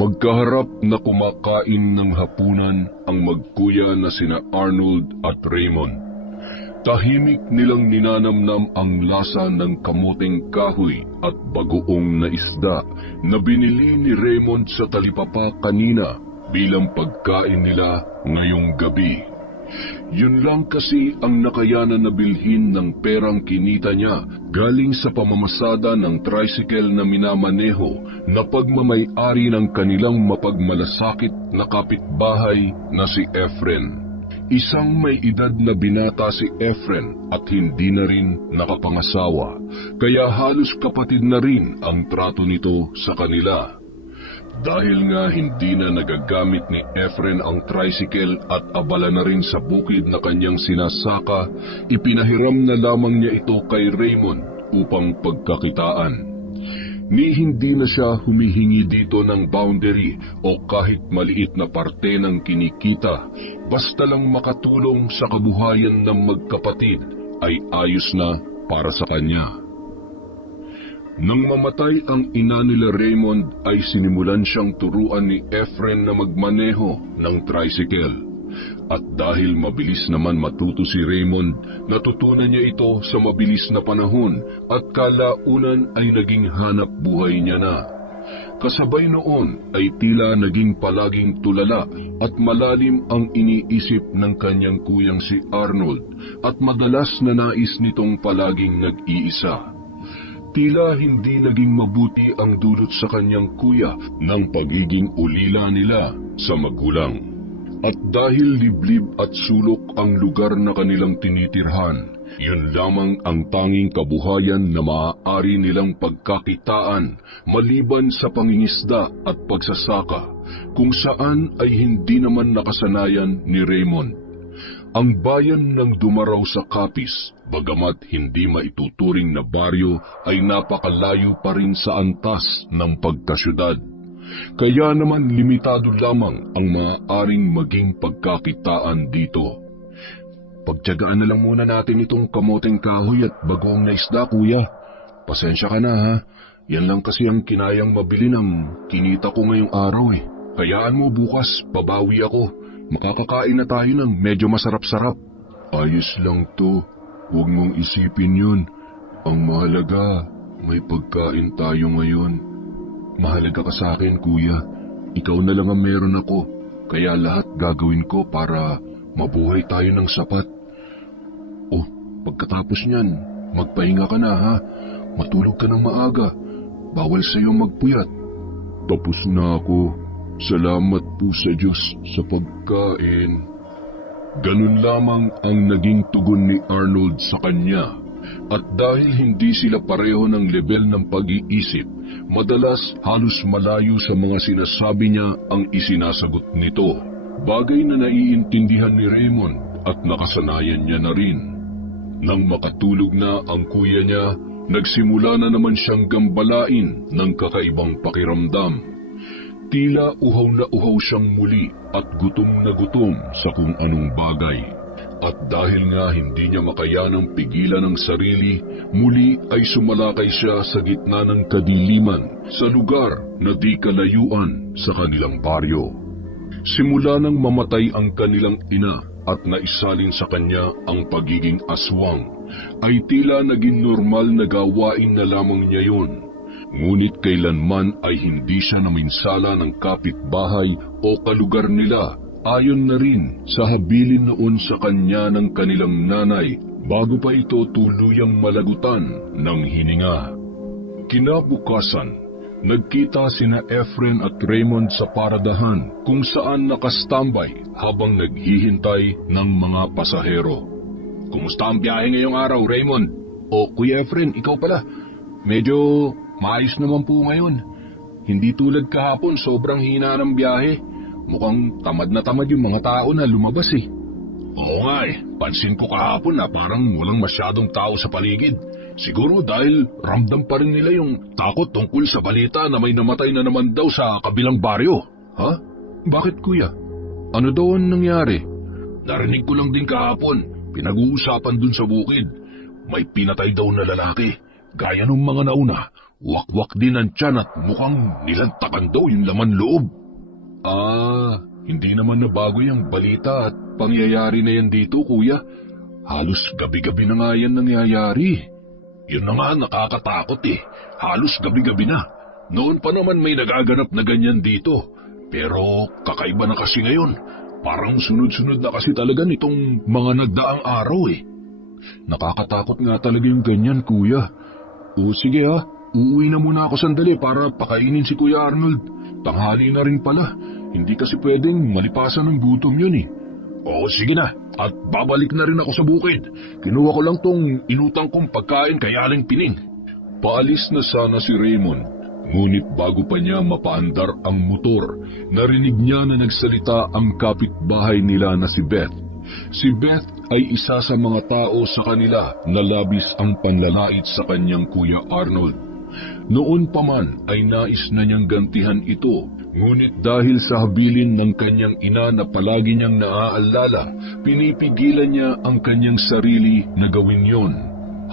Magkaharap na kumakain ng hapunan ang magkuya na sina Arnold at Raymond. Tahimik nilang ninanamnam ang lasa ng kamuting kahoy at bagoong na isda na binili ni Raymond sa talipapa kanina bilang pagkain nila ngayong gabi. Yun lang kasi ang nakayanan na bilhin ng perang kinita niya galing sa pamamasada ng tricycle na minamaneho na pagmamay-ari ng kanilang mapagmalasakit na kapitbahay na si Efren. Isang may edad na binata si Efren at hindi na rin nakapangasawa, kaya halos kapatid na rin ang trato nito sa kanila. Dahil nga hindi na nagagamit ni Efren ang tricycle at abala na rin sa bukid na kanyang sinasaka, ipinahiram na lamang niya ito kay Raymond upang pagkakitaan. Ni hindi na siya humihingi dito ng boundary o kahit maliit na parte ng kinikita, basta lang makatulong sa kabuhayan ng magkapatid ay ayos na para sa kanya. Nang mamatay ang ina nila Raymond ay sinimulan siyang turuan ni Efren na magmaneho ng tricycle. At dahil mabilis naman matuto si Raymond, natutunan niya ito sa mabilis na panahon at kalaunan ay naging hanap buhay niya na. Kasabay noon ay tila naging palaging tulala at malalim ang iniisip ng kanyang kuyang si Arnold at madalas na nais nitong palaging nag-iisa. Tila hindi naging mabuti ang dulot sa kanyang kuya ng pagiging ulila nila sa magulang. At dahil liblib at sulok ang lugar na kanilang tinitirhan, yun lamang ang tanging kabuhayan na maaari nilang pagkakitaan maliban sa pangingisda at pagsasaka, kung saan ay hindi naman nakasanayan ni Raymond. Ang bayan ng Dumaraw sa Capiz, bagamat hindi maituturing na baryo, ay napakalayo pa rin sa antas ng pagkasyudad. Kaya naman limitado lamang ang maaaring maging pagkakitaan dito. Pagtiyagaan na lang muna natin itong kamoting kahoy at bagoong na isda, kuya. Pasensya ka na ha, yan lang kasi ang kinayang mabili ng kinita ko ngayong araw eh. Hayaan mo bukas, babawi ako. Makakakain na tayo ng medyo masarap-sarap. Ayos lang to. Huwag mong isipin yun. Ang mahalaga, may pagkain tayo ngayon. Mahalaga ka sa akin, kuya. Ikaw na lang ang meron ako. Kaya lahat gagawin ko para mabuhay tayo ng sapat. Oh, pagkatapos niyan, magpahinga ka na ha. Matulog ka ng maaga. Bawal sa'yo magpuyat. Tapos na ako. Salamat po sa Diyos sa pagkain. Ganun lamang ang naging tugon ni Arnold sa kanya. At dahil hindi sila pareho ng level ng pag-iisip, madalas halos malayo sa mga sinasabi niya ang isinasagot nito. Bagay na naiintindihan ni Raymond at nakasanayan niya na rin. Nang makatulog na ang kuya niya, nagsimula na naman siyang gambalain ng kakaibang pakiramdam. Tila uhaw na uhaw siyang muli at gutom na gutom sa kung anong bagay. At dahil nga hindi niya makayanang pigilan ang sarili, muli ay sumalakay siya sa gitna ng kadiliman sa lugar na di kalayuan sa kanilang baryo. Simula nang mamatay ang kanilang ina at naisalin sa kanya ang pagiging aswang, ay tila naging normal na gawain na lamang niya yun. Ngunit kailanman ay hindi siya naminsala ng kapitbahay o kalugar nila, ayon na rin sa habilin noon sa kanya ng kanilang nanay bago pa ito tuluyang malagutan ng hininga. Kinabukasan, nagkita sina Efren at Raymond sa paradahan kung saan nakastambay habang naghihintay ng mga pasahero. Kumusta ang biyahe ngayong araw, Raymond? O Kuya Efren, ikaw pala. Medyo maayos naman po ngayon. Hindi tulad kahapon, sobrang hina ng biyahe. Mukhang tamad na tamad yung mga tao na lumabas eh. Oo nga eh, pansin ko kahapon na parang walang masyadong tao sa paligid. Siguro dahil ramdam pa rin nila yung takot tungkol sa balita na may namatay na naman daw sa kabilang baryo. Ha? Bakit kuya? Ano daw ang nangyari? Narinig ko lang din kahapon, pinag-uusapan dun sa bukid. May pinatay daw na lalaki. Gaya nung mga nauna, Wakwak din ang tiyan at mukhang nilantakan daw yung laman loob. Hindi naman nabago yung balita at pangyayari na yan dito, kuya. Halos gabi-gabi na nga yan nangyayari. Yun na nga nakakatakot eh. Halos gabi-gabi na. Noon pa naman may nagaganap na ganyan dito. Pero kakaiba na kasi ngayon. Parang sunod-sunod na kasi talaga nitong mga nagdaang araw eh. Nakakatakot nga talaga yung ganyan, kuya. O sige ha, uuwi na muna ako sandali para pakainin si Kuya Arnold. Tanghali na rin pala. Hindi kasi pwedeng malipasan ng gutom yun eh. Oo, sige na. At babalik na rin ako sa bukid. Kinuha ko lang tong inutang kong pagkain kay Aling Pining. Paalis na sana si Raymond. Ngunit bago pa niya mapaandar ang motor, narinig niya na nagsalita ang kapitbahay nila na si Beth. Si Beth ay isa sa mga tao sa kanila na labis ang panlalait sa kanyang Kuya Arnold. Noon pa man ay nais na niyang gantihan ito, ngunit dahil sa habilin ng kanyang ina na palagi niyang naaalala, pinipigilan niya ang kanyang sarili na gawin yon.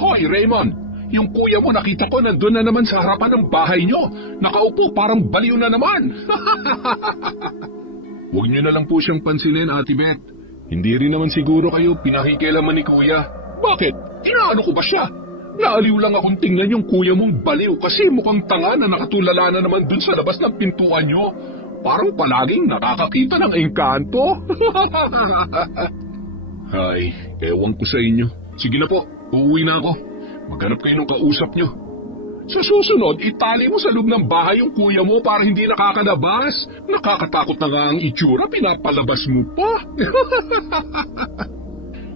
Hoy Raymond! Yung kuya mo nakita ko nandun na naman sa harapan ng bahay nyo. Nakaupo parang baliw na naman. Huwag nyo na lang po siyang pansinin, Ate Beth. Hindi rin naman siguro kayo pinakikialaman ni kuya. Bakit? Inaano ko ba siya? Naaliw lang akong tingnan yung kuya mong baliw kasi mukhang tanga na nakatulala na naman dun sa labas ng pintuan nyo. Parang palaging nakakakita ng engkanto. Hay, ewan ko sa inyo. Sige na po, uuwi na ako. Maghanap kayo ng kausap nyo. Sa susunod, itali mo sa loob ng bahay yung kuya mo para hindi nakakalabas. Nakakatakot na nga ang itsura, pinapalabas mo pa.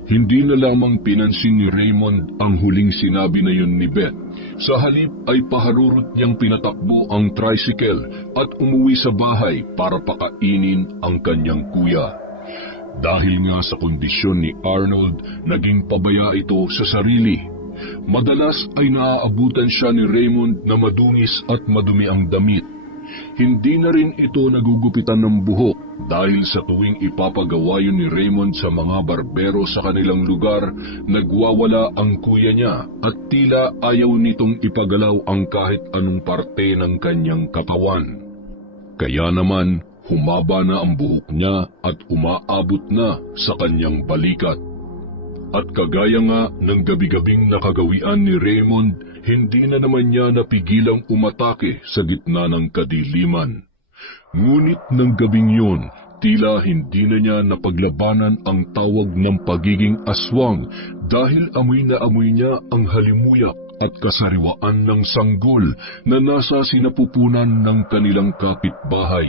Hindi na lamang pinansin ni Raymond ang huling sinabi na yun ni Beth. Sa halip ay paharurot niyang pinatakbo ang tricycle at umuwi sa bahay para pakainin ang kanyang kuya. Dahil nga sa kondisyon ni Arnold, naging pabaya ito sa sarili. Madalas ay naaabutan siya ni Raymond na madungis at madumi ang damit. Hindi na rin ito nagugupitan ng buhok dahil sa tuwing ipapagawa yun ni Raymond sa mga barbero sa kanilang lugar, nagwawala ang kuya niya at tila ayaw nitong ipagalaw ang kahit anong parte ng kanyang katawan. Kaya naman, humaba na ang buhok niya at umaabot na sa kanyang balikat. At kagaya nga ng gabi-gabing nakagawian ni Raymond, hindi na naman niya napigilang umatake sa gitna ng kadiliman. Ngunit ng gabing yun, tila hindi na niya napaglabanan ang tawag ng pagiging aswang dahil amoy na amoy niya ang halimuyak at kasariwaan ng sanggol na nasa sinapupunan ng kanilang kapitbahay.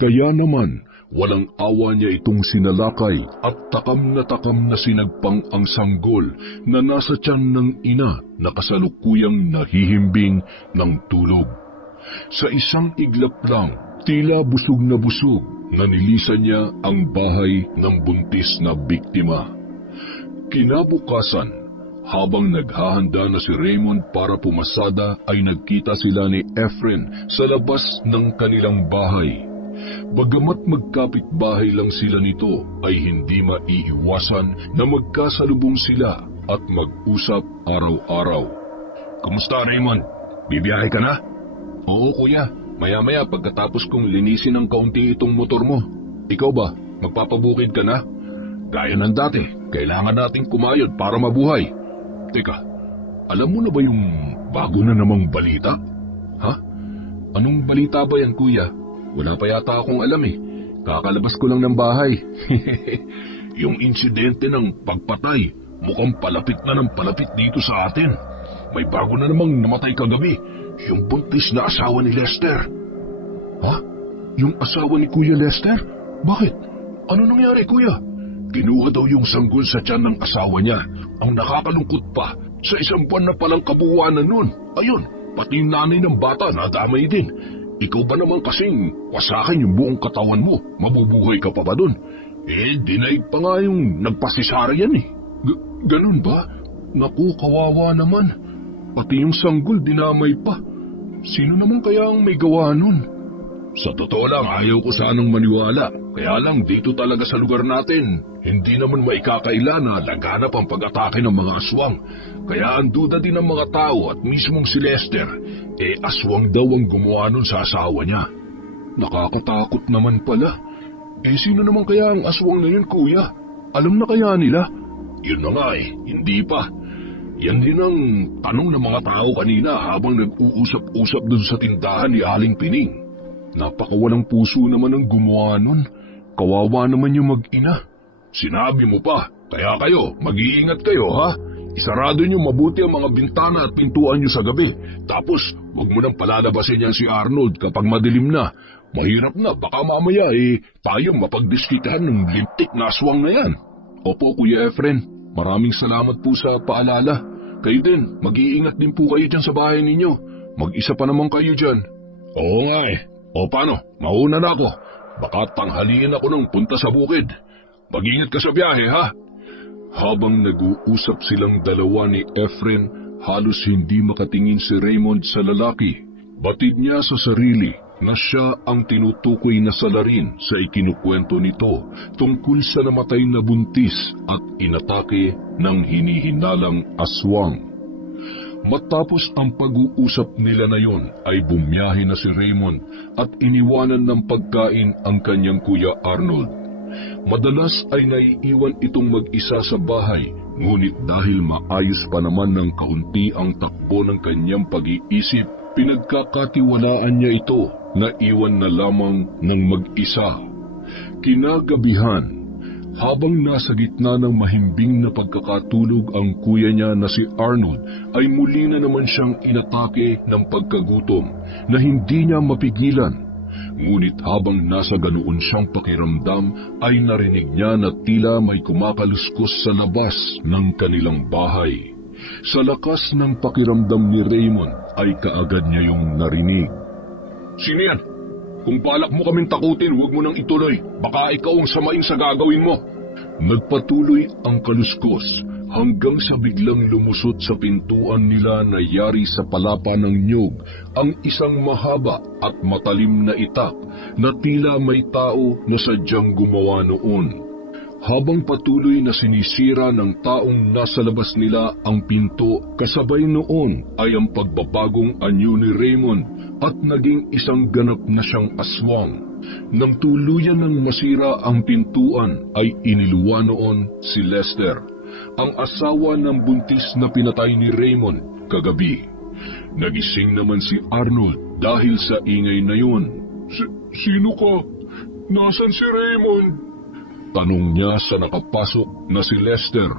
Kaya naman, walang awa niya itong sinalakay at takam na sinagpang ang sanggol na nasa tiyan ng ina na kasalukuyang nahihimbing ng tulog. Sa isang iglap lang, tila busog na nilisan niya ang bahay ng buntis na biktima. Kinabukasan, habang naghahanda na si Raymond para pumasada ay nagkita sila ni Efren sa labas ng kanilang bahay. Bagamat magkapit-bahay lang sila nito, ay hindi maiiwasan na magkasalubong sila at mag-usap araw-araw. Kamusta Raymond? Bibiyahe ka na? Oo kuya, maya-maya pagkatapos kong linisin ng kaunti itong motor mo. Ikaw ba, magpapabukid ka na? Gaya ng dati, kailangan nating kumayod para mabuhay. Teka, alam mo na ba yung bago na namang balita? Ha? Anong balita ba yan kuya? Wala pa yata akong alam eh. Kakalabas ko lang ng bahay. Yung insidente ng pagpatay, mukhang palapit na ng palapit dito sa atin. May bago na namang namatay kagabi, yung buntis na asawa ni Lester. Ha? Yung asawa ni Kuya Lester? Bakit? Ano nangyari kuya? Kinuha daw yung sanggol sa tiyan ng asawa niya. Ang nakakalungkot pa, sa isang buwan na palang kabuuanan nun. Ayun, pati yung nanay ng bata nadamay din. Ikaw ba naman kasing wasakin yung buong katawan mo? Mabubuhay ka pa ba dun? Dinaig pa nga yung nagpasisaryan eh. Ganun ba? Naku, kawawa naman. Pati yung sanggol dinamay pa. Sino naman kaya ang may gawa nun? Sa totoo lang, ayaw ko sanang maniwala. Kaya lang dito talaga sa lugar natin, hindi naman maikakaila na laganap ang pag-atake ng mga aswang. Kaya ang duda din ng mga tao at mismong si Lester, aswang daw ang gumawa nun sa asawa niya. Nakakatakot naman pala. Sino naman kaya ang aswang na yun, kuya? Alam na kaya nila? Yun na nga hindi pa. Yan din ang tanong ng mga tao kanina habang nag-uusap-usap dun sa tindahan ni Aling Pining. Napakawalang puso naman ang gumawa nun. Kawawa naman yung mag-ina. Sinabi mo pa, kaya kayo, mag-iingat kayo ha? Isarado nyo mabuti ang mga bintana at pintuan nyo sa gabi. Tapos, wag mo nang palalabasin yan si Arnold kapag madilim na. Mahirap na, baka mamaya tayo mapagdiskitahan ng lintik na aswang na yan. Opo, Kuya Efren, maraming salamat po sa paalala. Kayo din, mag-iingat din po kayo dyan sa bahay ninyo. Mag-isa pa naman kayo dyan. Oo nga O paano, mauna na ako. Baka tanghaliin ako ng punta sa bukid. Mag-ingat ka sa biyahe ha. Habang nag-uusap silang dalawa ni Efren, halos hindi makatingin si Raymond sa lalaki. Batid niya sa sarili na siya ang tinutukoy na salarin sa ikinukwento nito tungkol sa namatay na buntis at inatake ng hinihinalang aswang. Matapos ang pag-uusap nila na yon ay bumiyahe na si Raymond at iniwanan ng pagkain ang kanyang kuya Arnold. Madalas ay naiiwan itong mag-isa sa bahay, ngunit dahil maayos pa naman ng kaunti ang takbo ng kanyang pag-iisip, pinagkakatiwalaan niya ito na iwan na lamang ng mag-isa. Kinagabihan, habang nasa gitna ng mahimbing na pagkakatulog ang kuya niya na si Arnold, ay muli na naman siyang inatake ng pagkagutom na hindi niya mapigilan. Ngunit habang nasa ganoon siyang pakiramdam, ay narinig niya na tila may kumakaluskos sa labas ng kanilang bahay. Sa lakas ng pakiramdam ni Raymond, ay kaagad niya yung narinig. Sino yan? Kung balak mo kaming takutin, huwag mo nang ituloy. Baka ikaw ang samain sa gagawin mo. Nagpatuloy ang kaluskos hanggang sa biglang lumusot sa pintuan nila na yari sa palapa ng niyog ang isang mahaba at matalim na itak na tila may tao na sadyang gumawa noon. Habang patuloy na sinisira ng taong nasa labas nila ang pinto, kasabay noon ay ang pagbabagong anyo ni Raymond at naging isang ganap na siyang aswang. Nang tuluyan ng masira ang pintuan ay iniluwa noon si Lester, ang asawa ng buntis na pinatay ni Raymond kagabi. Nagising naman si Arnold dahil sa ingay na yun. Sino ka? Nasaan si Raymond? Tanong niya sa nakapasok na si Lester.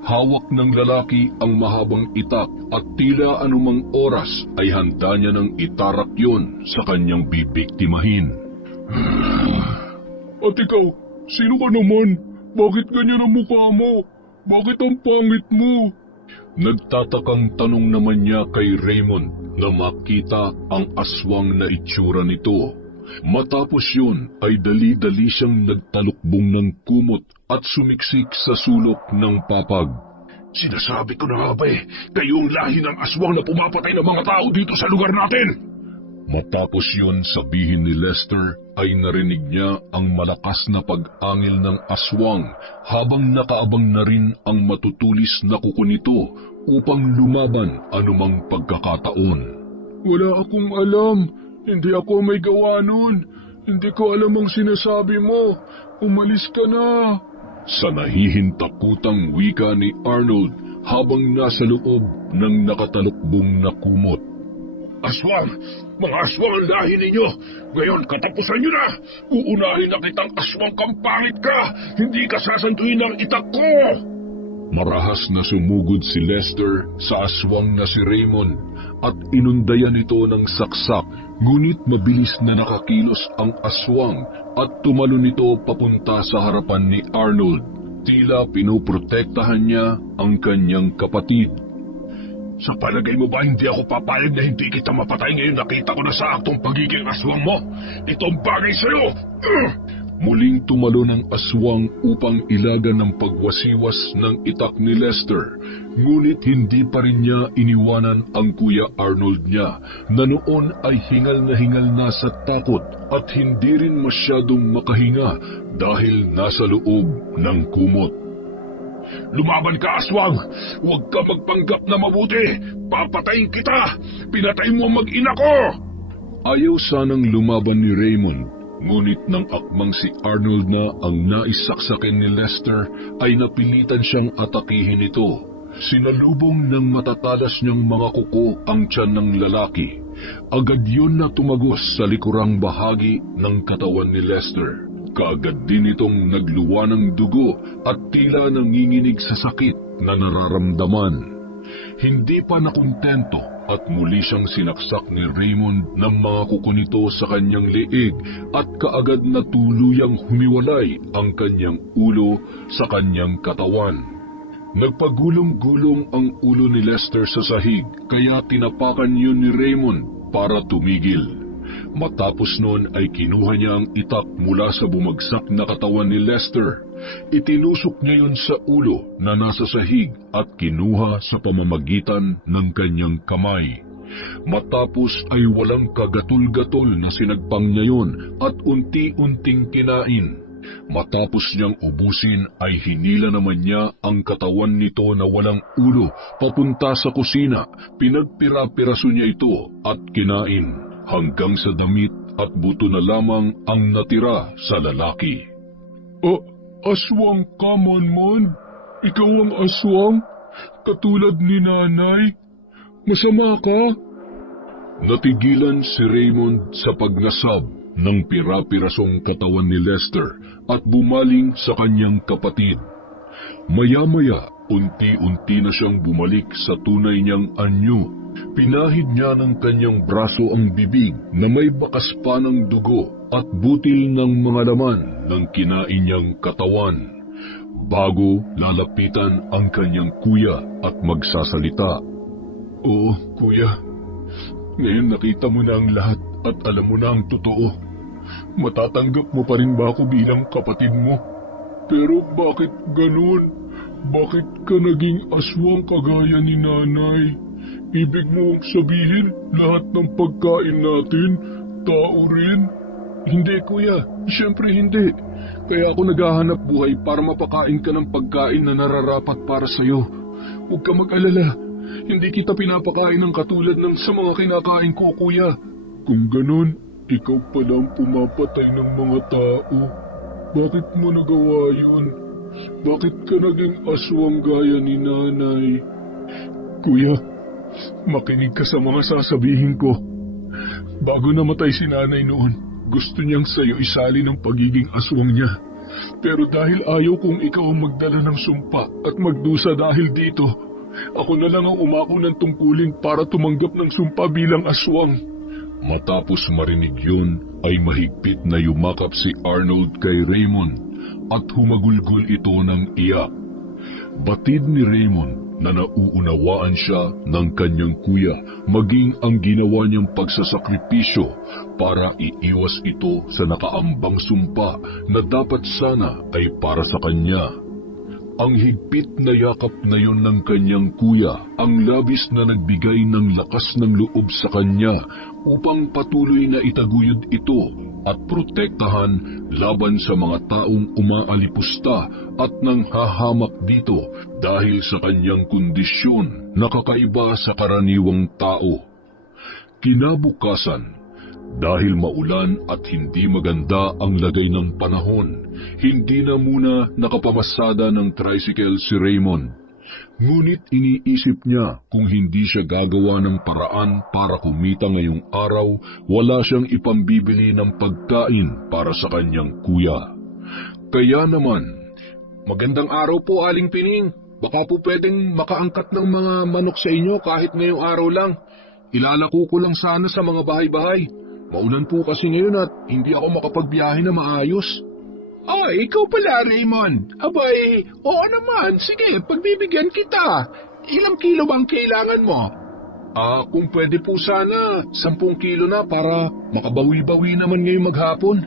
Hawak ng lalaki ang mahabang itak at tila anumang oras ay handa niya ng itarak yon sa kanyang bibiktimahin. At ikaw, sino ka naman? Bakit ganyan ang mukha mo? Bakit ang pangit mo? Nagtatakang tanong naman niya kay Raymond na makita ang aswang na itsura nito. Matapos yun ay dali-dali siyang nagtalukbong ng kumot at sumiksik sa sulok ng papag. Sinasabi ko na nga ba kayo ang lahi ng aswang na pumapatay ng mga tao dito sa lugar natin? Matapos yun sabihin ni Lester ay narinig niya ang malakas na pag-angil ng aswang habang nakaabang na rin ang matutulis na kuko nito upang lumaban anumang pagkakataon. Wala akong alam. Hindi ako may gawa nun. Hindi ko alam ang sinasabi mo. Umalis ka na. Sa nahihintakutang wika ni Arnold habang nasa loob ng nakatalukbong na kumot. Aswang! Mga aswang ang lahi ninyo! Ngayon katapusan nyo na! Uunahin na kitang aswang kang pangit ka! Hindi ka sasantuin ng itak ko! Marahas na sumugod si Lester sa aswang na si Raymond at inundayan ito ng saksak, ngunit mabilis na nakakilos ang aswang at tumalon ito papunta sa harapan ni Arnold. Tila pinoprotektahan niya ang kanyang kapatid. Sa palagay mo ba hindi ako papayag na hindi kita mapatay ngayon nakita ko na sa aktong pagiging aswang mo? Itong bagay sa'yo! Muling tumalo ng aswang upang ilagan ng pagwasiwas ng itak ni Lester, ngunit hindi pa rin niya iniwanan ang Kuya Arnold niya na noon ay hingal na sa takot at hindi rin masyadong makahinga dahil nasa loob ng kumot. "Lumaban ka, aswang! Huwag ka magpanggap na mabuti! Papatayin kita! Pinatay mo ang mag-ina ko!" Ayaw sanang lumaban ni Raymond. Ngunit nang akmang si Arnold na ang naisaksakin ni Lester ay napilitan siyang atakihin ito. Sinalubong ng matatalas niyang mga kuko ang tiyan ng lalaki. Agad yun na tumagos sa likurang bahagi ng katawan ni Lester. Kaagad din itong nagluwa ng dugo at tila nanginginig sa sakit na nararamdaman. Hindi pa nakontento at muli siyang sinaksak ni Raymond ng mga kuko nito sa kanyang leeg at kaagad na tuluyang humiwalay ang kanyang ulo sa kanyang katawan. Nagpagulong-gulong ang ulo ni Lester sa sahig kaya tinapakan yun ni Raymond para tumigil. Matapos noon ay kinuha niya ang itak mula sa bumagsak na katawan ni Lester. Itinusok niya yun sa ulo na nasa sahig at kinuha sa pamamagitan ng kanyang kamay. Matapos ay walang kagatul-gatul na sinagpang niya yun at unti-unting kinain. Matapos niyang ubusin ay hinila naman niya ang katawan nito na walang ulo papunta sa kusina. Pinagpira-piraso niya ito at kinain hanggang sa damit at buto na lamang ang natira sa lalaki. Aswang ka, Monmon? Ikaw ang aswang? Katulad ni nanay? Masama ka? Natigilan si Raymond sa pagnasab ng pira-pirasong katawan ni Lester at bumaling sa kanyang kapatid. Maya-maya, unti-unti na siyang bumalik sa tunay niyang anyo. Pinahid niya ng kanyang braso ang bibig na may bakas pa ng dugo at butil ng mga laman ng kinain niyang katawan, bago lalapitan ang kanyang kuya at magsasalita. "Oo, kuya. Ngayon nakita mo na ang lahat at alam mo na ang totoo. Matatanggap mo pa rin ba ako bilang kapatid mo? Pero bakit ganun? Bakit ka naging aswang kagaya ni nanay? Ibig mong sabihin lahat ng pagkain natin, tao rin?" "Hindi, kuya. Siyempre hindi. Kaya ako naghahanap buhay para mapakain ka ng pagkain na nararapat para sa'yo. Huwag ka mag-alala. Hindi kita pinapakain ng katulad ng sa mga kinakain ko, kuya." "Kung ganun, ikaw pala ang pumapatay ng mga tao. Bakit mo nagawa yun? Bakit ka naging aswang gaya ni nanay?" "Kuya, makinig ka sa mga sasabihin ko. Bago namatay si nanay noon, gusto niyang sa'yo isali ng pagiging aswang niya. Pero dahil ayaw kong ikaw ang magdala ng sumpa at magdusa dahil dito, ako na lang ang umako ng tungkulin para tumanggap ng sumpa bilang aswang." Matapos marinig yun, ay mahigpit na yumakap si Arnold kay Raymond at humagulgol ito ng iyak. Batid ni Raymond na nauunawaan siya ng kanyang kuya maging ang ginawa niyang pagsasakripisyo para iiwas ito sa nakaambang sumpa na dapat sana ay para sa kanya. Ang higpit na yakap na yon ng kanyang kuya ang labis na nagbigay ng lakas ng loob sa kanya upang patuloy na itaguyod ito at protektahan laban sa mga taong umaalipusta at nanghahamak dito dahil sa kanyang kondisyon na kakaiba sa karaniwang tao. Kinabukasan, dahil maulan at hindi maganda ang lagay ng panahon, hindi na muna nakapamasada ng tricycle si Raymond. Ngunit iniisip niya kung hindi siya gagawa ng paraan para kumita ngayong araw, wala siyang ipambibili ng pagkain para sa kanyang kuya. Kaya naman, "Magandang araw po, Aling Pining. Baka po pwedeng makaangkat ng mga manok sa inyo kahit ngayong araw lang. Ilalako ko lang sana sa mga bahay-bahay. Maulan po kasi ngayon at hindi ako makapagbiyahe na maayos." Ikaw pala, Raymond. Abay, oo naman. Sige, pagbibigyan kita. Ilang kilo bang kailangan mo? Kung pwede po sana, 10 kilo na para makabawi-bawi naman ngayong maghapon.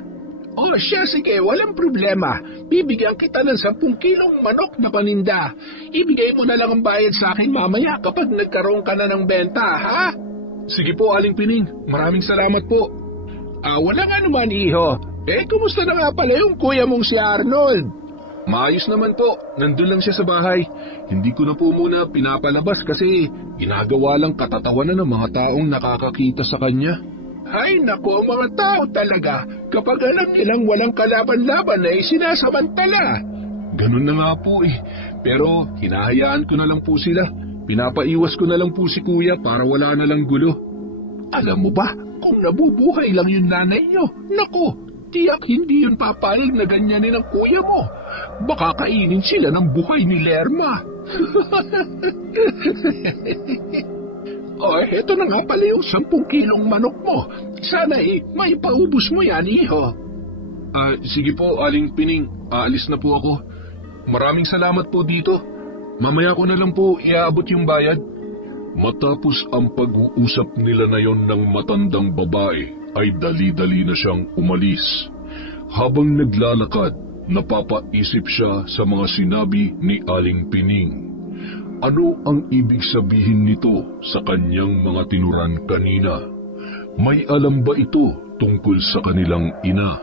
Oh, siya, sige, walang problema. Bibigyan kita ng 10 kilong manok na paninda. Ibigay mo na lang ang bayad sa akin mamaya kapag nagkaroon ka na ng benta, ha? Sige po, Aling Pining. Maraming salamat po. Wala nga naman, iho. Kumusta na nga pala yung kuya mong si Arnold? Maayos naman po. Nandun lang siya sa bahay. Hindi ko na po muna pinapalabas kasi ginagawa lang katatawanan ng mga taong nakakakita sa kanya. Ay, naku, mga tao talaga. Kapag alam nilang walang kalaban-laban ay sinasamantala. Ganun na nga po eh. Pero hinahayaan ko na lang po sila. Pinapaiwas ko na lang po si kuya para wala na lang gulo. Alam mo ba, kung nabubuhay lang yung nanay nyo, naku, tiyak hindi yun papayag na ganyanin ang kuya mo. Baka kainin sila ng buhay ni Lerma. Eto na nga pala yung 10 kilong manok mo. Sana may paubos mo yan, iho. Sige po, Aling Pining. Aalis na po ako. Maraming salamat po dito. Mamaya ko na lang po iaabot yung bayad. Matapos ang pag-uusap nila na yon ng matandang babae, ay dali-dali na siyang umalis. Habang naglalakad, napapaisip siya sa mga sinabi ni Aling Pining. Ano ang ibig sabihin nito sa kanyang mga tinuran kanina? May alam ba ito tungkol sa kanilang ina?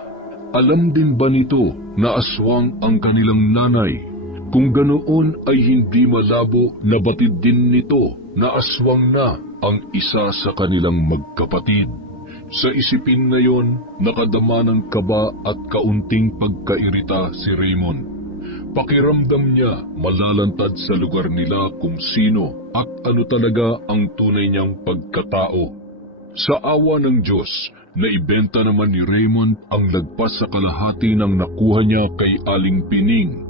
Alam din ba nito na aswang ang kanilang nanay? Kung ganoon ay hindi malabo na batid din nito na aswang na ang isa sa kanilang magkapatid. Sa isipin na yon, nakadama ng kaba at kaunting pagkairita si Raymond. Pakiramdam niya malalantad sa lugar nila kung sino at ano talaga ang tunay niyang pagkatao. Sa awa ng Diyos, naibenta naman ni Raymond ang lagpas sa kalahati ng nakuha niya kay Aling Pining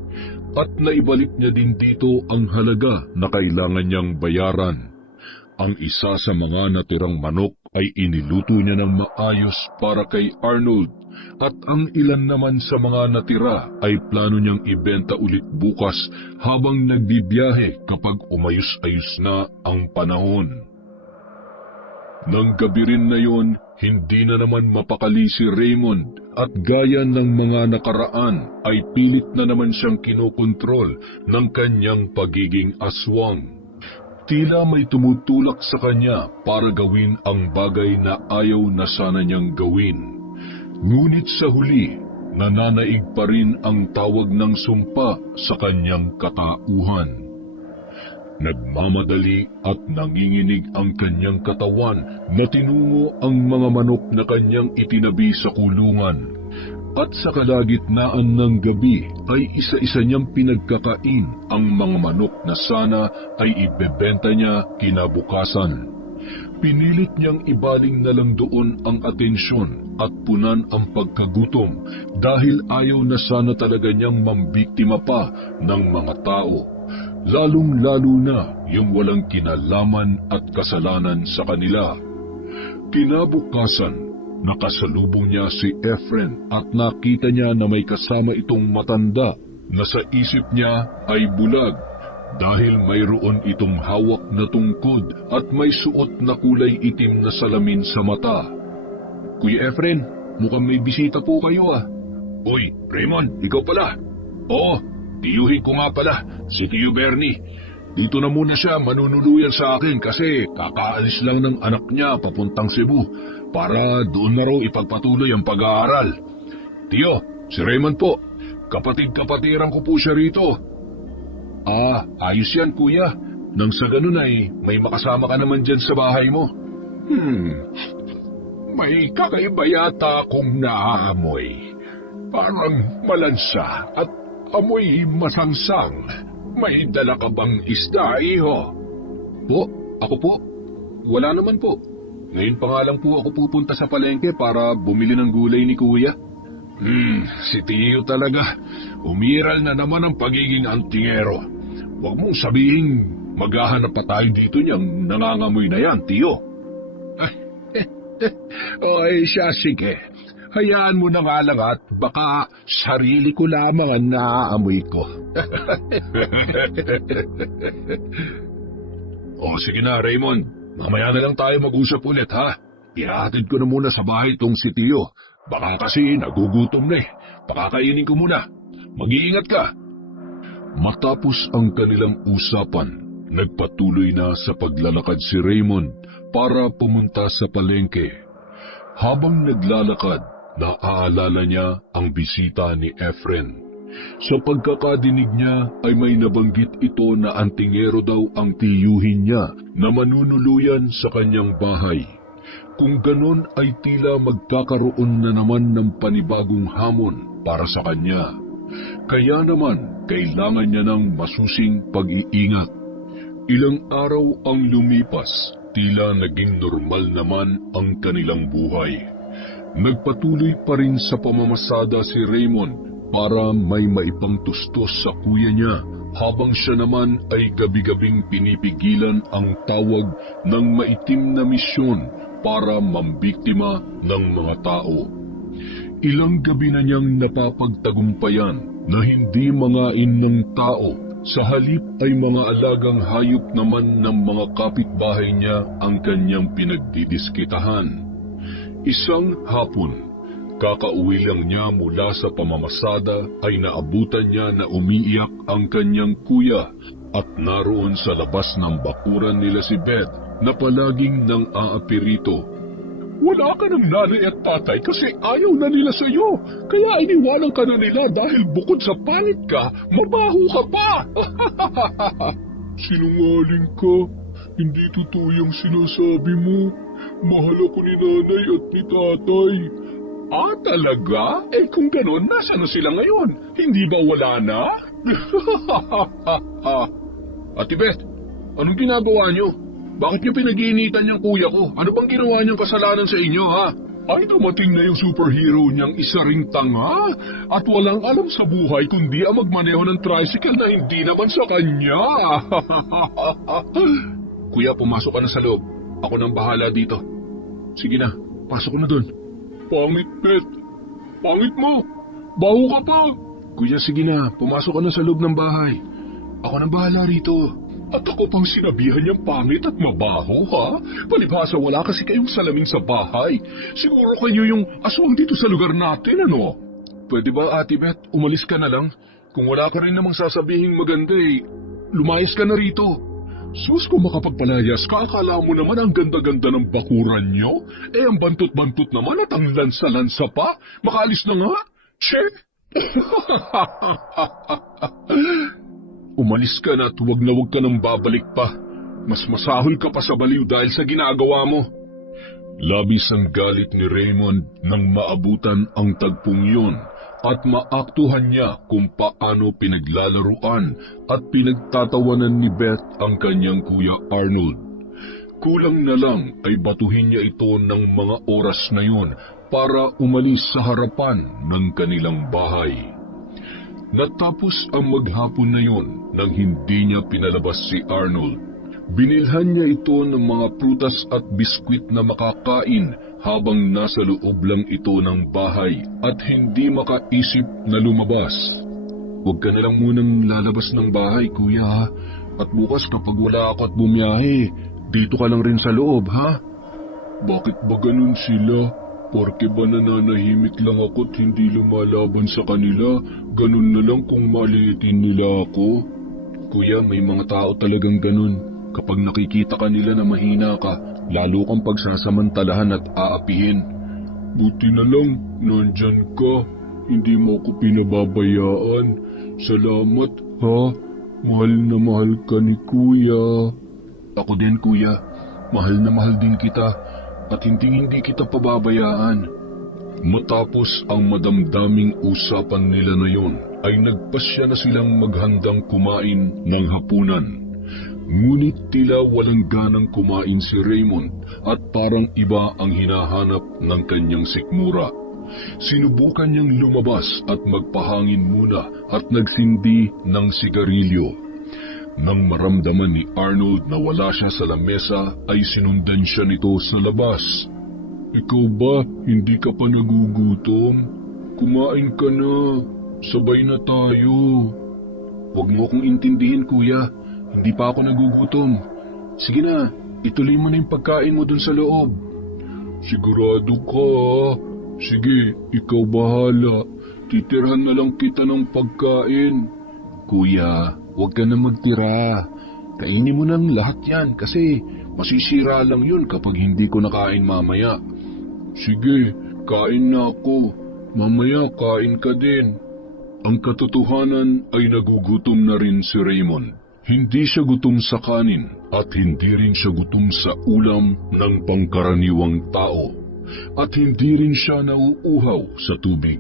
at naibalik niya din dito ang halaga na kailangan niyang bayaran. Ang isa sa mga natirang manok ay iniluto niya ng maayos para kay Arnold at ang ilan naman sa mga natira ay plano niyang ibenta ulit bukas habang nagbibiyahe kapag umayos-ayos na ang panahon. Nang gabi rin na yon, hindi na naman mapakali si Raymond at gaya ng mga nakaraan ay pilit na naman siyang kinokontrol ng kanyang pagiging aswang. Tila may tumutulak sa kanya para gawin ang bagay na ayaw na sana niyang gawin. Ngunit sa huli, nananaig pa rin ang tawag ng sumpa sa kanyang katauhan. Nagmamadali at nanginginig ang kanyang katawan na tinungo ang mga manok na kanyang itinabi sa kulungan. At sa kalagitnaan ng gabi ay isa-isa niyang pinagkakain ang mga manok na sana ay ibebenta niya kinabukasan. Pinilit niyang ibaling na lang doon ang atensyon at punan ang pagkagutom dahil ayaw na sana talaga niyang mambiktima pa ng mga tao, lalong-lalo na yung walang kinalaman at kasalanan sa kanila. Kinabukasan, nakasalubong niya si Efren at nakita niya na may kasama itong matanda na sa isip niya ay bulag dahil mayroon itong hawak na tungkod at may suot na kulay itim na salamin sa mata. Kuya Efren, mukhang may bisita po kayo ah. Uy, Raymond, ikaw pala. Oo, tiyuhin ko nga pala, si Tiyo Bernie. Dito na muna siya manunuluyan sa akin kasi kakaalis lang ng anak niya papuntang Cebu para doon na raw ipagpatuloy ang pag-aaral. Tiyo, si Raymond po. Kapatid-kapatiran ko po siya rito. Ayos yan kuya. Nang sa ganun ay may makasama ka naman dyan sa bahay mo. May kakaiba yata akong naaamoy. Parang malansa at amoy masangsang. May dala ka bang isda, iho? Po, ako po. Wala naman po. Ngayon pa nga lang po ako pupunta sa palengke para bumili ng gulay ni kuya. Si Tiyo talaga. Umiral na naman ang pagiging antingero. Huwag mong sabihin maghahanap pa tayo dito niyang nangangamoy na yan, Tiyo. Siya, sige. Hayaan mo na nga lang at baka sarili ko lamang ang naaamoy ko. Sige na, Raymond. Mamaya na lang tayo mag-usap ulit, ha? Ihatid ko na muna sa bahay tong si Tiyo Baka kasi nagugutom na eh. Pakakainin ko muna. Mag-iingat ka. Matapos ang kanilang usapan, nagpatuloy na sa paglalakad si Raymond para pumunta sa palengke. Habang naglalakad, naaalala niya ang bisita ni Efren. Sa pagkakadinig niya ay may nabanggit ito na antingero daw ang tiyuhin niya na manunuluyan sa kanyang bahay. Kung ganon ay tila magkakaroon na naman ng panibagong hamon para sa kanya. Kaya naman, kailangan niya ng masusing pag-iingat. Ilang araw ang lumipas, tila naging normal naman ang kanilang buhay. Nagpatuloy pa rin sa pamamasada si Raymond para may maipangtustos sa kuya niya, habang siya naman ay gabi-gabing pinipigilan ang tawag ng maitim na misyon para mambiktima ng mga tao. Ilang gabi na niyang napapagtagumpayan na hindi mangain ng tao, sa halip ay mga alagang hayop naman ng mga kapitbahay niya ang kanyang pinagdidiskitahan. Isang hapon, kakauwi lang niya mula sa pamamasada ay naabutan niya na umiiyak ang kanyang kuya at naroon sa labas ng bakuran nila si Beth na palaging nang aapi rito. Wala ka ng nanay at tatay kasi ayaw na nila sa'yo. Kaya iniwanan ka na nila dahil bukod sa pangit ka, mabaho ka pa. Sinungaling ka. Hindi totoo yung sinasabi mo. Mahal ako ni nanay at ni tatay. Ah, talaga? Eh kung ganon, nasa na sila ngayon? Hindi ba wala na? Ate Beth, anong ginagawa niyo? Bakit niyo pinag-iinitan yung kuya ko? Ano bang ginawa niyang kasalanan sa inyo, ha? Ay, dumating na yung superhero niyang isa ring tanga at walang alam sa buhay kundi ang magmaneho ng tricycle na hindi naman sa kanya. Kuya, pumasok ka na sa loob. Ako nang bahala dito. Sige na, pasok ko na dun. Pangit, Beth. Pangit mo. Baho ka pa. Kuya, sige na, pumasok ka na sa loob ng bahay. Ako nang bahala rito. At ako pang sinabihan niyang pangit at mabaho, ha? Palibhasa wala kasi kayong salamin sa bahay. Siguro kayo yung aswang dito sa lugar natin, ano? Pwede ba, Ate Beth, umalis ka na lang? Kung wala ka rin namang sasabihing maganda eh, lumayas ka na rito. Sus, kung makapagpalayas ka, akala mo naman ang ganda-ganda ng bakuran niyo? Eh, ang bantot-bantot naman at ang lansa-lansa pa. Makaalis na nga? Che! Umalis ka na at huwag na huwag ka nang babalik pa. Mas masahol ka pa sa baliw dahil sa ginagawa mo. Labis ang galit ni Raymond nang maabutan ang tagpong yun at maaktuhan niya kung paano pinaglalaruan at pinagtatawanan ni Beth ang kanyang kuya Arnold. Kulang na lang ay batuhin niya ito ng mga oras na yun para umalis sa harapan ng kanilang bahay. Natapos ang maghapon na yun nang hindi niya pinalabas si Arnold. Binilhan niya ito ng mga prutas at biskwit na makakain habang nasa loob lang ito ng bahay at hindi makaisip na lumabas. Huwag ka na lang munang lalabas ng bahay, kuya, at bukas kapag wala ako at bumiyahe, dito ka lang rin sa loob, ha? Bakit ba ganun sila? Porke ba nananahimik lang ako at hindi lumalaban sa kanila, ganun na lang kung maliitin nila ako? Kuya, may mga tao talagang ganun. Kapag nakikita ka nila na mahina ka, lalo kang pagsasamantalahan at aapihin. Buti na lang, nandyan ka. Hindi mo ako pinababayaan. Salamat, ha? Mahal na mahal ka ni Kuya. Ako din, Kuya. Mahal na mahal din kita. At hindi kita pababayaan. Matapos ang madamdaming usapan nila na yon, ay nagpasya na silang maghandang kumain ng hapunan. Ngunit tila walang ganang kumain si Raymond at parang iba ang hinahanap ng kanyang sikmura. Sinubukan niyang lumabas at magpahangin muna at nagsindi ng sigarilyo. Nang maramdaman ni Arnold na wala siya sa lamesa ay sinundan siya nito sa labas. Ikaw ba, hindi ka pa nagugutom? Kumain ka na, sabay na tayo. Huwag mo akong intindihin, kuya. Hindi pa ako nagugutom. Sige na, ituloy mo na yung pagkain mo dun sa loob. Sigurado ka, Sige, ikaw bahala. Titirhan na lang kita ng pagkain. Kuya, huwag ka na magtira. Kainin mo ng lahat yan kasi masisira lang yun kapag hindi ko nakain mamaya. Sige, kain na ako. Mamaya kain ka din. Ang katotohanan ay nagugutom na rin si Raymond. Hindi siya gutom sa kanin at hindi rin siya gutom sa ulam ng pangkaraniwang tao. At hindi rin siya nauuhaw sa tubig.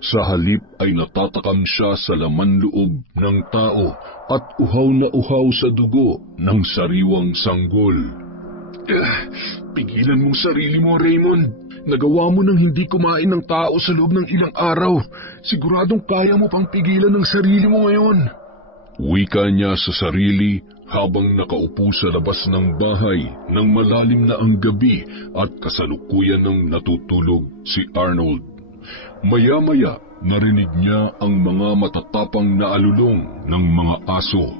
Sa halip ay natatakam siya sa laman loob ng tao at uhaw na uhaw sa dugo ng sariwang sanggol. Pigilan mong sarili mo, Raymond. Nagawa mo nang hindi kumain ng tao sa loob ng ilang araw. Siguradong kaya mo pang pigilan ng sarili mo ngayon. Wika niya sa sarili habang nakaupo sa labas ng bahay nang malalim na ang gabi at kasalukuyan ng natutulog si Arnold. Maya-maya narinig niya ang mga matatapang na alulong ng mga aso.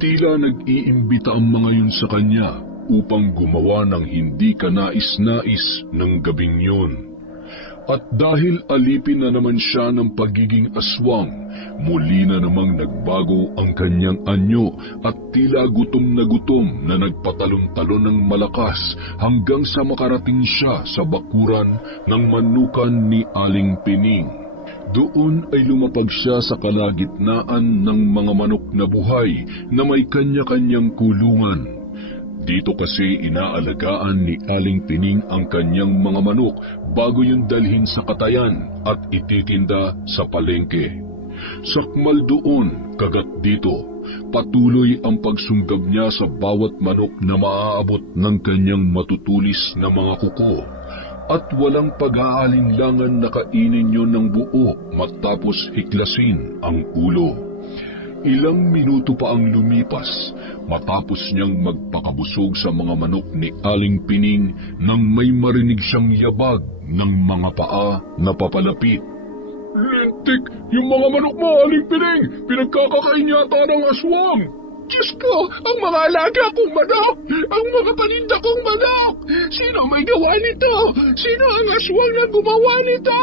Tila nag-iimbita ang mga yun sa kanya upang gumawa ng hindi kanais-nais ng gabing yun. At dahil alipin na naman siya ng pagiging aswang, muli na namang nagbago ang kanyang anyo at tila gutom na nagpatalon-talon ng malakas hanggang sa makarating siya sa bakuran ng manukan ni Aling Pining. Doon ay lumapag siya sa kalagitnaan ng mga manok na buhay na may kanya-kanyang kulungan. Dito kasi inaalagaan ni Aling Pining ang kanyang mga manok bago yung dalhin sa katayan at ititinda sa palengke. Sakmal doon, kagat dito, patuloy ang pagsunggab niya sa bawat manok na maaabot ng kanyang matutulis na mga kuko. At walang pag-aalinlangan na kainin yon ng buo matapos hiklasin ang ulo. Ilang minuto pa ang lumipas matapos niyang magpakabusog sa mga manok ni Aling Pining nang may marinig siyang yabag ng mga paa na papalapit. Lintik! Yung mga manok mo, Aling Pining! Pinagkakakain yata ng aswang! Diyos ko! Ang mga alaga kong manok! Ang mga paninda kong manok! Sino may gawa nito? Sino ang aswang na gumawa nito?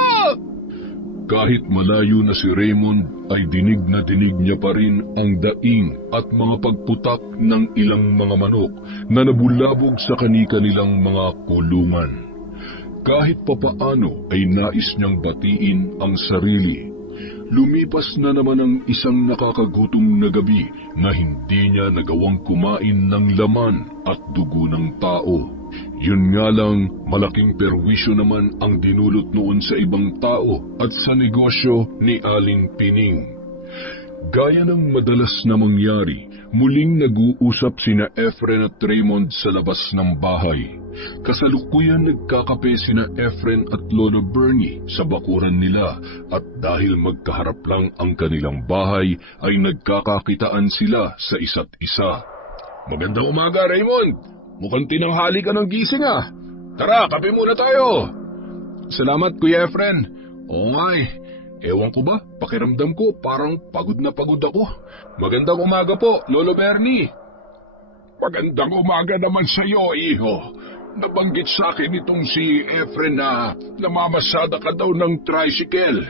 Kahit malayo na si Raymond ay dinig niya pa rin ang daing at mga pagputak ng ilang mga manok na nabulabog sa kani-kanilang mga kulungan. Kahit papaano ay nais niyang batiin ang sarili. Lumipas na naman ang isang nakakagutom na gabi na hindi niya nagawang kumain ng laman at dugo ng tao. Yun nga lang, malaking perwisyo naman ang dinulot noon sa ibang tao at sa negosyo ni Aling Pining. Gaya ng madalas na mangyari, muling nag-uusap sina Efren at Raymond sa labas ng bahay. Kasalukuyan nagkakape sina Efren at Lolo Bernie sa bakuran nila at dahil magkaharap lang ang kanilang bahay ay nagkakakitaan sila sa isa't isa. Magandang umaga, Raymond! Mukhang tinanghali ka ng gising ah. Tara, kape muna tayo. Salamat, Kuya Efren. Oo nga eh. Ewan ko ba, pakiramdam ko parang pagod na pagod ako. Magandang umaga po, Lolo Bernie. Magandang umaga naman sa iyo, iho. Nabanggit sa akin itong si Efren na namamasada ka daw ng tricycle.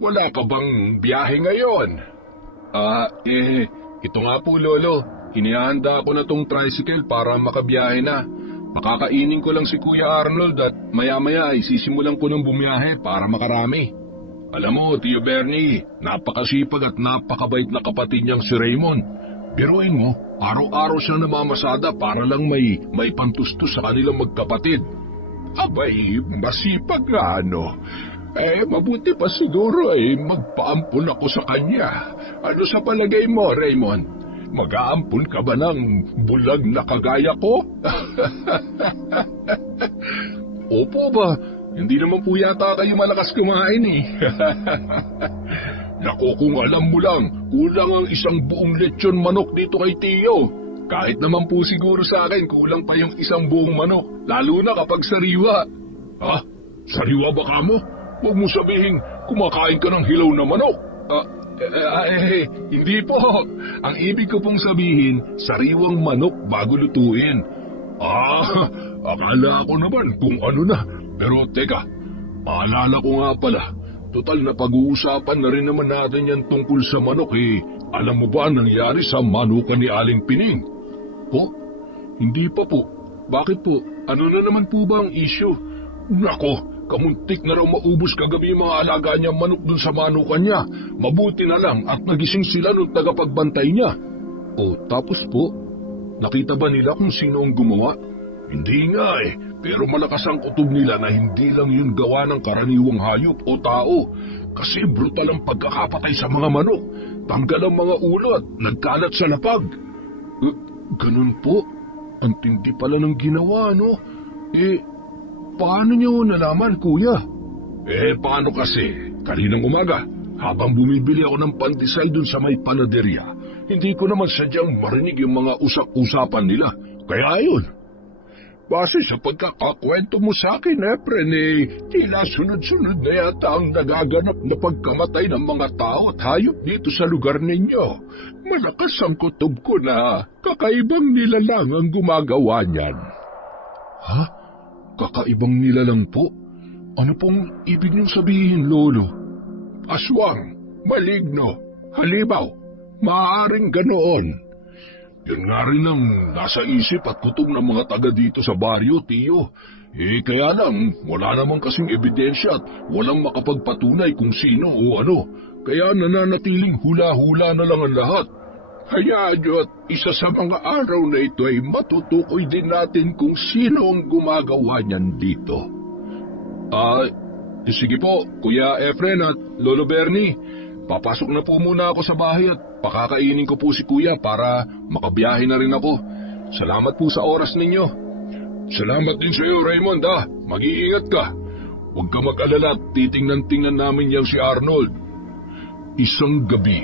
Wala ka bang biyahe ngayon? Ito nga po, Lolo. Inihanda ko na tong tricycle para makabiyahe na. Makakainin ko lang si Kuya Arnold at maya-maya ay sisimulan ko ng bumiyahe para makarami. Alam mo, Tio Bernie, napakasipag at napakabait na kapatid niyang si Raymond. Biruin mo, araw-araw siya namamasada para lang may pantustos sa kanilang magkapatid. Abay, masipag nga ano. Mabuti pa siguro magpaampun ako sa kanya. Ano sa palagay mo, Raymond? Mag-aampun ka ba ng bulag na kagaya ko? Opo ba? Hindi naman po yata kayo malakas kumain eh. Naku, kung alam mo lang, kulang ang isang buong lechon manok dito kay Tio. Kahit naman po siguro sa akin, kulang pa yung isang buong manok, lalo na kapag sariwa. Ha? Sariwa ba ka mo? Huwag mo sabihin, kumakain ka ng hilaw na manok. Hindi po. Ang ibig ko pong sabihin, sariwang manok bago lutuin. Akala ko naman kung ano na. Pero teka, Paalala ko nga pala, total na pag-uusapan na rin naman natin yan tungkol sa manok eh. Alam mo ba ang nangyari sa manukan ni Aling Pining? Po? Hindi pa po. Bakit po? Ano na naman po ba ang issue? Nako, kamuntik na raw maubos kagabi yung mga alaga niyang manok dun sa manukan niya. Mabuti na lang at nagising sila nung tagapagbantay niya. O tapos po, nakita ba nila kung sino ang gumawa? Hindi nga eh, pero malakas ang kutob nila na hindi lang yun gawa ng karaniwang hayop o tao. Kasi brutal ang pagkakapatay sa mga manok. Tanggal ang mga ulo at nagkalat sa lapag. Ganun po? Ang tindi pala ng ginawa, no? Paano niyo nalaman, kuya? Paano kasi? Kaninang umaga, habang bumibili ako ng pandesal dun sa may panaderya, hindi ko naman sadyang marinig yung mga usap-usapan nila. Kaya ayun. Base sa pagkakakwento mo sa akin, Efren, tila sunod-sunod na yata ang nagaganap na pagkamatay ng mga tao at hayop dito sa lugar ninyo. Malakas ang kutob ko na kakaibang nilalang ang gumagawa niyan. Ha? Kakaibang nilalang po? Ano pong ibig niyong sabihin, Lolo? Aswang, maligno, halimaw, maaaring ganoon. Yun nga rin ang nasa isip at kutob ng mga taga dito sa baryo, Tiyo. Kaya lang, wala namang kasing ebidensya at walang makapagpatunay kung sino o ano. Kaya nananatiling hula-hula na lang ang lahat. Hayaan nyo at isa sa mga araw na ito ay matutukoy din natin kung sino ang gumagawa niyan dito. Sige po, Kuya Efren at Lolo Bernie. Papasok na po muna ako sa bahay at pakakainin ko po si Kuya para makabiyahe na rin ako. Salamat po sa oras ninyo. Salamat din sa iyo, Raymond, Mag-iingat ka. Huwag ka mag-alala at titingnan-tingnan namin yang si Arnold. Isang gabi,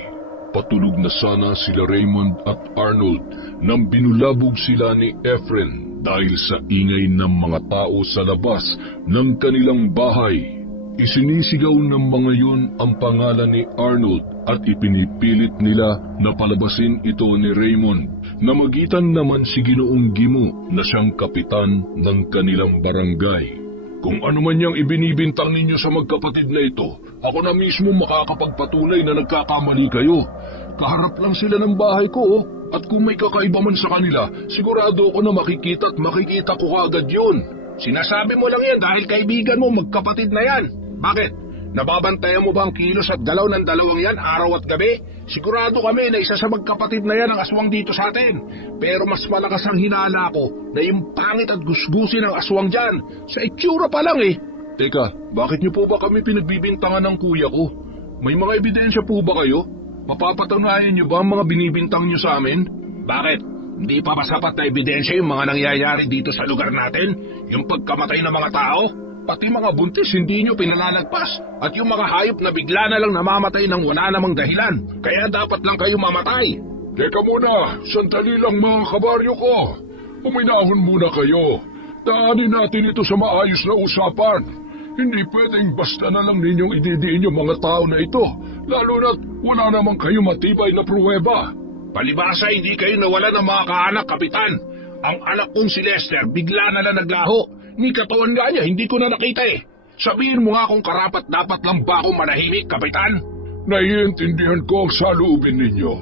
patulog na sana sila Raymond at Arnold nang binulabog sila ni Efren dahil sa ingay ng mga tao sa labas ng kanilang bahay. Isinisigaw ng mga yun ang pangalan ni Arnold at ipinipilit nila na palabasin ito ni Raymond na magitan naman si Ginoong Gimo na siyang kapitan ng kanilang barangay. Kung ano man yang ibinibintang ninyo sa magkapatid na ito, ako na mismo makakapagpatunay na nagkakamali kayo. Kaharap lang sila ng bahay ko at kung may kakaiba man sa kanila, sigurado ako na makikita ko kaagad yun. Sinasabi mo lang yan dahil kaibigan mo magkapatid na yan. Bakit? Nababantayan mo ba ang kilos at galaw ng dalawang yan araw at gabi? Sigurado kami na isa sa magkapatid na yan ang aswang dito sa atin. Pero mas malakas ang hinala ko na yung pangit at gusgusin ng aswang dyan. Sa itsura pa lang Teka, bakit niyo po ba kami pinagbibintangan ng kuya ko? May mga ebidensya po ba kayo? Mapapatunayan niyo ba ang mga binibintang niyo sa amin? Bakit? Hindi pa ba sapat na ebidensya yung mga nangyayari dito sa lugar natin? Yung pagkamatay ng mga tao? Pati mga buntis hindi nyo pinalalagpas at yung mga hayop na bigla na lang namamatay ng wala namang dahilan. Kaya dapat lang kayo mamatay. Teka muna, sandali lang mga kabaryo ko. Uminahon muna kayo. Daanin natin ito sa maayos na usapan. Hindi pwedeng basta na lang ninyong ididiin yung mga tao na ito, lalo na't wala namang kayo matibay na pruweba. Palibasa hindi kayo nawala ng mga kaanak, Kapitan. Ang anak kong si Lester bigla na lang naglaho. Ni katawan nga niya, hindi ko na nakita Sabihin mo nga kung karapat dapat lang ba akong manahimik, Kapitan? Naiintindihan ko ang saloobin ninyo.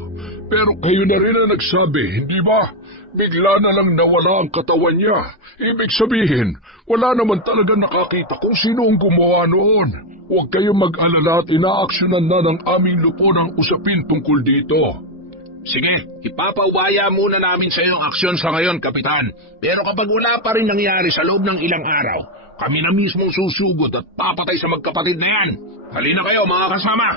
Pero kayo na rin ang nagsabi, hindi ba? Bigla na lang nawala ang katawan niya. Ibig sabihin, wala naman talaga nakakita kung sino ang gumawa noon. Huwag kayong mag-alala at inaaksyonan na ng aming lupo ng usapin tungkol dito. Sige, ipapawaya muna namin sa iyong aksyon sa ngayon, Kapitan. Pero kapag wala pa rin nangyari sa loob ng ilang araw, kami na mismong susugod at papatay sa magkapatid na yan. Halina kayo, mga kasama.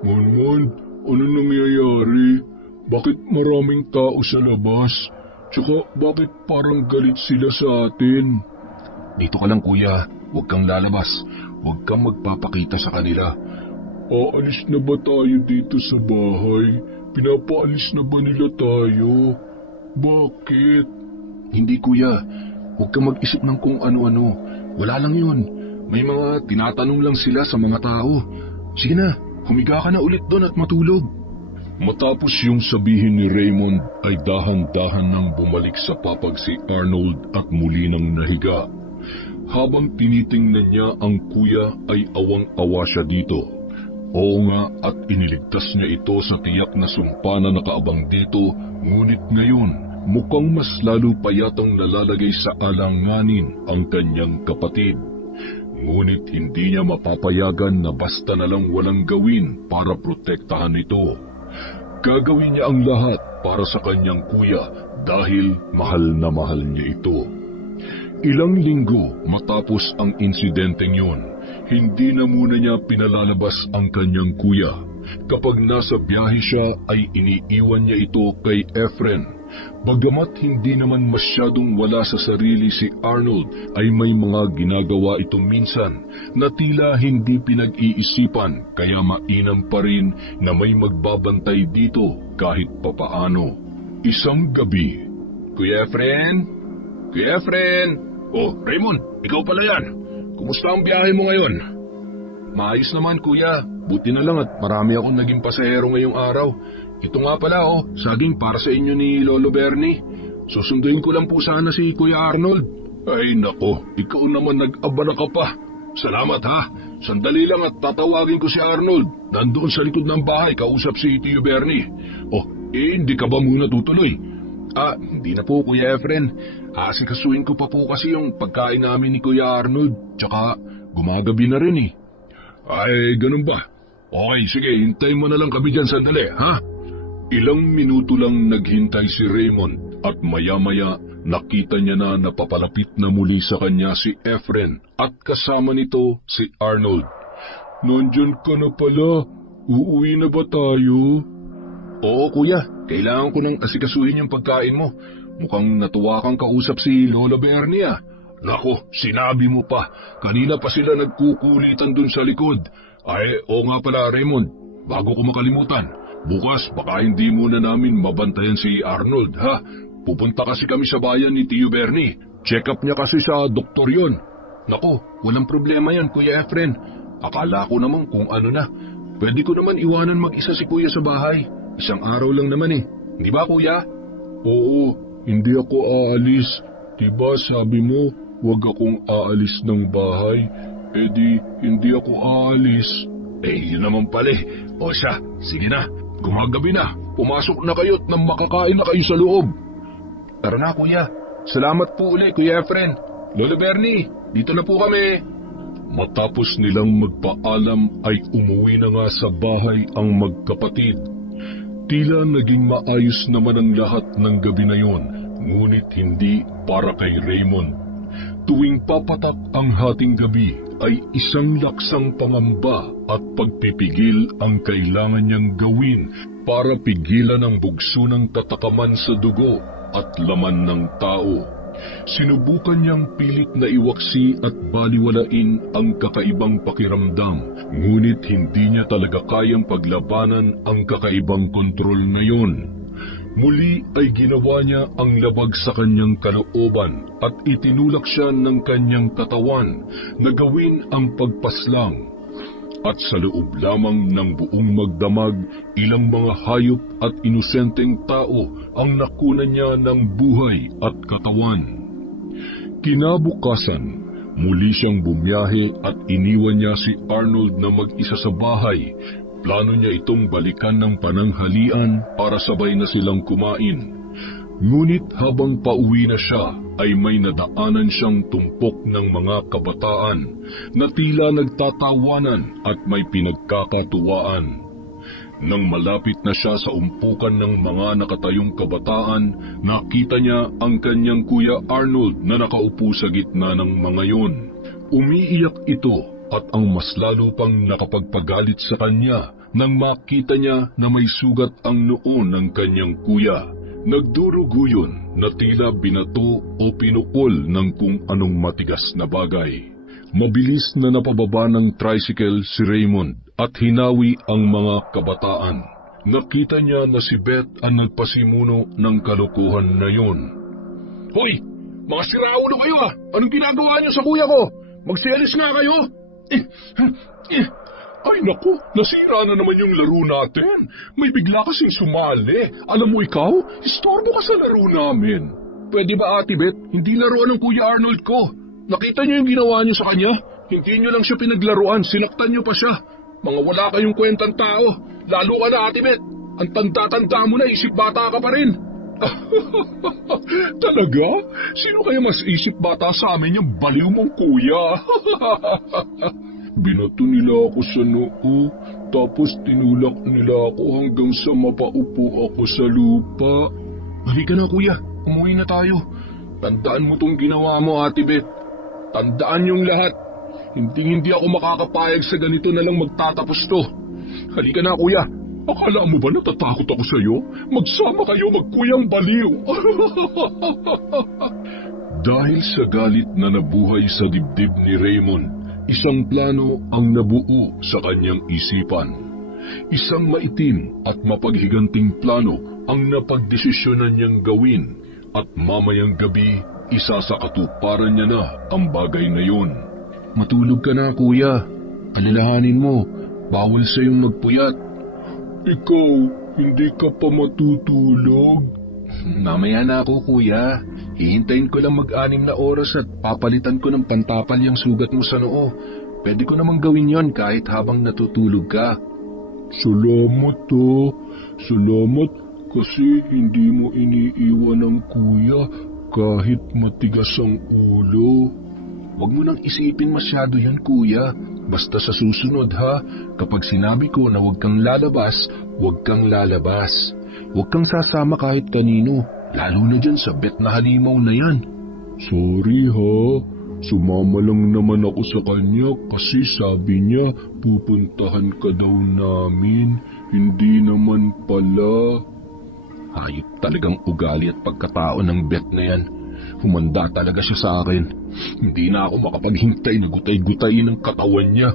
Monmon, ano nangyayari? Bakit maraming tao sa labas? Tsaka bakit parang galit sila sa atin? Dito ka lang, kuya. Huwag kang lalabas. Huwag kang magpapakita sa kanila. Aalis na ba tayo dito sa bahay? Pinapaalis na ba nila tayo? Bakit? Hindi, kuya. Huwag kang mag-isip ng kung ano-ano. Wala lang yun. May mga tinatanong lang sila sa mga tao. Sige na, humiga ka na ulit doon at matulog. Matapos yung sabihin ni Raymond ay dahan-dahan nang bumalik sa papag si Arnold at muli nang nahiga. Habang tinitingnan niya ang kuya ay awang-awa siya dito. Oo nga, at iniligtas niya ito sa tiyak na sumpa na nakaabang dito, ngunit ngayon mukhang mas lalo pa yatang nalalagay sa alanganin ang kanyang kapatid. Ngunit hindi niya mapapayagan na basta na lang walang gawin para protektahan ito. Gagawin niya ang lahat para sa kanyang kuya dahil mahal na mahal niya ito. Ilang linggo matapos ang insidenteng yun, hindi na muna niya pinalalabas ang kanyang kuya. Kapag nasa biyahe siya ay iniiwan niya ito kay Efren. Bagamat hindi naman masyadong wala sa sarili si Arnold, ay may mga ginagawa itong minsan na tila hindi pinag-iisipan, kaya mainam pa rin na may magbabantay dito kahit papaano. Isang gabi, Kuya Efren? Kuya Efren! Oh, Raymond, ikaw pala yan. Kumusta ang biyahe mo ngayon? Maayos naman, kuya. Buti na lang at marami akong naging pasahero ngayong araw. Ito nga pala, saging para sa inyo ni Lolo Bernie. Susunduin ko lang po sana si Kuya Arnold. Ay nako, ikaw naman nag-abala ka pa. Salamat ha. Sandali lang at tatawagin ko si Arnold. Nandoon sa likod ng bahay, kausap si Tio Bernie. Hindi ka ba muna tutuloy? Hindi na po, Kuya Efren. Asikasuhin ko pa po kasi yung pagkain namin ni Kuya Arnold. Tsaka gumagabi na rin eh. Ay, ganun ba? Okay, sige, hintayin mo na lang kami dyan sandali, ha? Ilang minuto lang naghintay si Raymond at maya-maya nakita niya na napapalapit na muli sa kanya si Efren at kasama nito si Arnold. Nandyan ka na pala. Uuwi na ba tayo? Oo, kuya. Kailangan ko nang asikasuhin yung pagkain mo. Mukhang natuwa kang kausap si Lola Bernie ah. Nako, sinabi mo pa. Kanina pa sila nagkukulitan dun sa likod. Ay, oo nga pala Raymond. Bago ko makalimutan, bukas baka hindi muna namin mabantayan si Arnold ha. Pupunta kasi kami sa bayan ni Tio Bernie. Check up niya kasi sa doktor yon. Nako, walang problema yan Kuya Efren. Akala ko naman kung ano na. Pwede ko naman iwanan mag-isa si kuya sa bahay. Isang araw lang naman eh. Di ba kuya? Oo, hindi ako aalis. Diba sabi mo, huwag akong aalis ng bahay. Di, hindi ako aalis. Yun naman pala eh. O siya, sige na. Gumagabi na. Pumasok na kayo at nang makakain na kayo sa loob. Tara na kuya. Salamat po ulit Kuya Efren. Lolo Bernie, dito na po kami. Matapos nilang magpaalam ay umuwi na nga sa bahay ang magkapatid. Tila naging maayos naman ang lahat ng gabi na yon, ngunit hindi para kay Raymond. Tuwing papatak ang hating gabi ay isang laksang pangamba at pagpipigil ang kailangan niyang gawin para pigilan ang bugso ng tatakaman sa dugo at laman ng tao. Sinubukan niyang pilit na iwaksi at baliwalain ang kakaibang pakiramdam, ngunit hindi niya talaga kayang paglabanan ang kakaibang kontrol na yon. Muli ay ginawa niya ang labag sa kanyang kalooban at itinulak siya ng kanyang katawan na gawin ang pagpaslang. At sa loob lamang ng buong magdamag, ilang mga hayop at inosenteng tao ang nakunan niya ng buhay at katawan. Kinabukasan, muli siyang bumiyahe at iniwan niya si Arnold na mag-isa sa bahay. Plano niya itong balikan ng pananghalian para sabay na silang kumain. Ngunit habang pauwi na siya, ay may nadaanan siyang tumpok ng mga kabataan na tila nagtatawanan at may pinagkakatuwaan. Nang malapit na siya sa umpukan ng mga nakatayong kabataan, nakita niya ang kanyang Kuya Arnold na nakaupo sa gitna ng mga yon. Umiiyak ito at ang mas lalo pang nakapagpagalit sa kanya nang makita niya na may sugat ang noo ng kanyang kuya. Nagdurugo yun na tila binato o pinukol ng kung anong matigas na bagay. Mabilis na napababa ng tricycle si Raymond at hinawi ang mga kabataan. Nakita niya na si Beth ang nagpasimuno ng kalokohan na yun. Hoy! Mga siraulo kayo ah! Anong ginagawa niyo sa kuya ko? Magsialis nga kayo! Ay naku, nasira na naman yung laro natin. May bigla kasing sumali. Alam mo ikaw, istorbo ka sa laro namin. Pwede ba Ate Beth, hindi laruan ng Kuya Arnold ko? Nakita niyo yung ginawa niyo sa kanya? Hindi niyo lang siya pinaglaruan, sinaktan niyo pa siya. Mga wala kayong kwentang tao. Lalo ka na, Ate Beth. Ang tanda-tanda mo na, isip bata ka pa rin. Talaga? Sino kaya mas isip bata sa amin yung baliw mong kuya? Binato nila ako sa noo, tapos tinulak nila ako hanggang sa mapaupo ako sa lupa. Halika na, kuya. Umuwi na tayo. Tandaan mo tong ginawa mo, Ate Beth. Tandaan yung lahat. Hindi ako makakapayag sa ganito na lang magtatapos to. Halika na, kuya. Akala mo ba natatakot ako sa'yo? Magsama kayo magkuyang baliw. Dahil sa galit na nabuhay sa dibdib ni Raymond, isang plano ang nabuo sa kanyang isipan. Isang maitim at mapaghiganting plano ang napagdesisyonan niyang gawin at mamayang gabi isa sa katuparan niya na ang bagay na yun. Matulog ka na, kuya. Alalahanin mo, bawal sa iyong magpuyat. Ikaw, hindi ka pa matutulog? Mamaya na ako, kuya. Hihintayin ko lang 6 na oras at papalitan ko ng pantapal yung sugat mo sa noo. Pwede ko namang gawin yon kahit habang natutulog ka. Salamat to. Salamat kasi hindi mo iniiwan ang kuya kahit matigas ang ulo. Huwag mo nang isipin masyado yan, kuya. Basta sa susunod, ha? Kapag sinabi ko na huwag kang lalabas, huwag kang lalabas. Huwag kang sasama kahit kanino, lalo na dyan sa bet na halimaw na yan. Sorry ha, sumama lang naman ako sa kanya kasi sabi niya pupuntahan ka daw namin, hindi naman pala. Hayop talagang ugali at pagkatao ng bet na yan. Humanda talaga siya sa akin. Hindi na ako makapaghintay na gutay-gutayin ang katawan niya.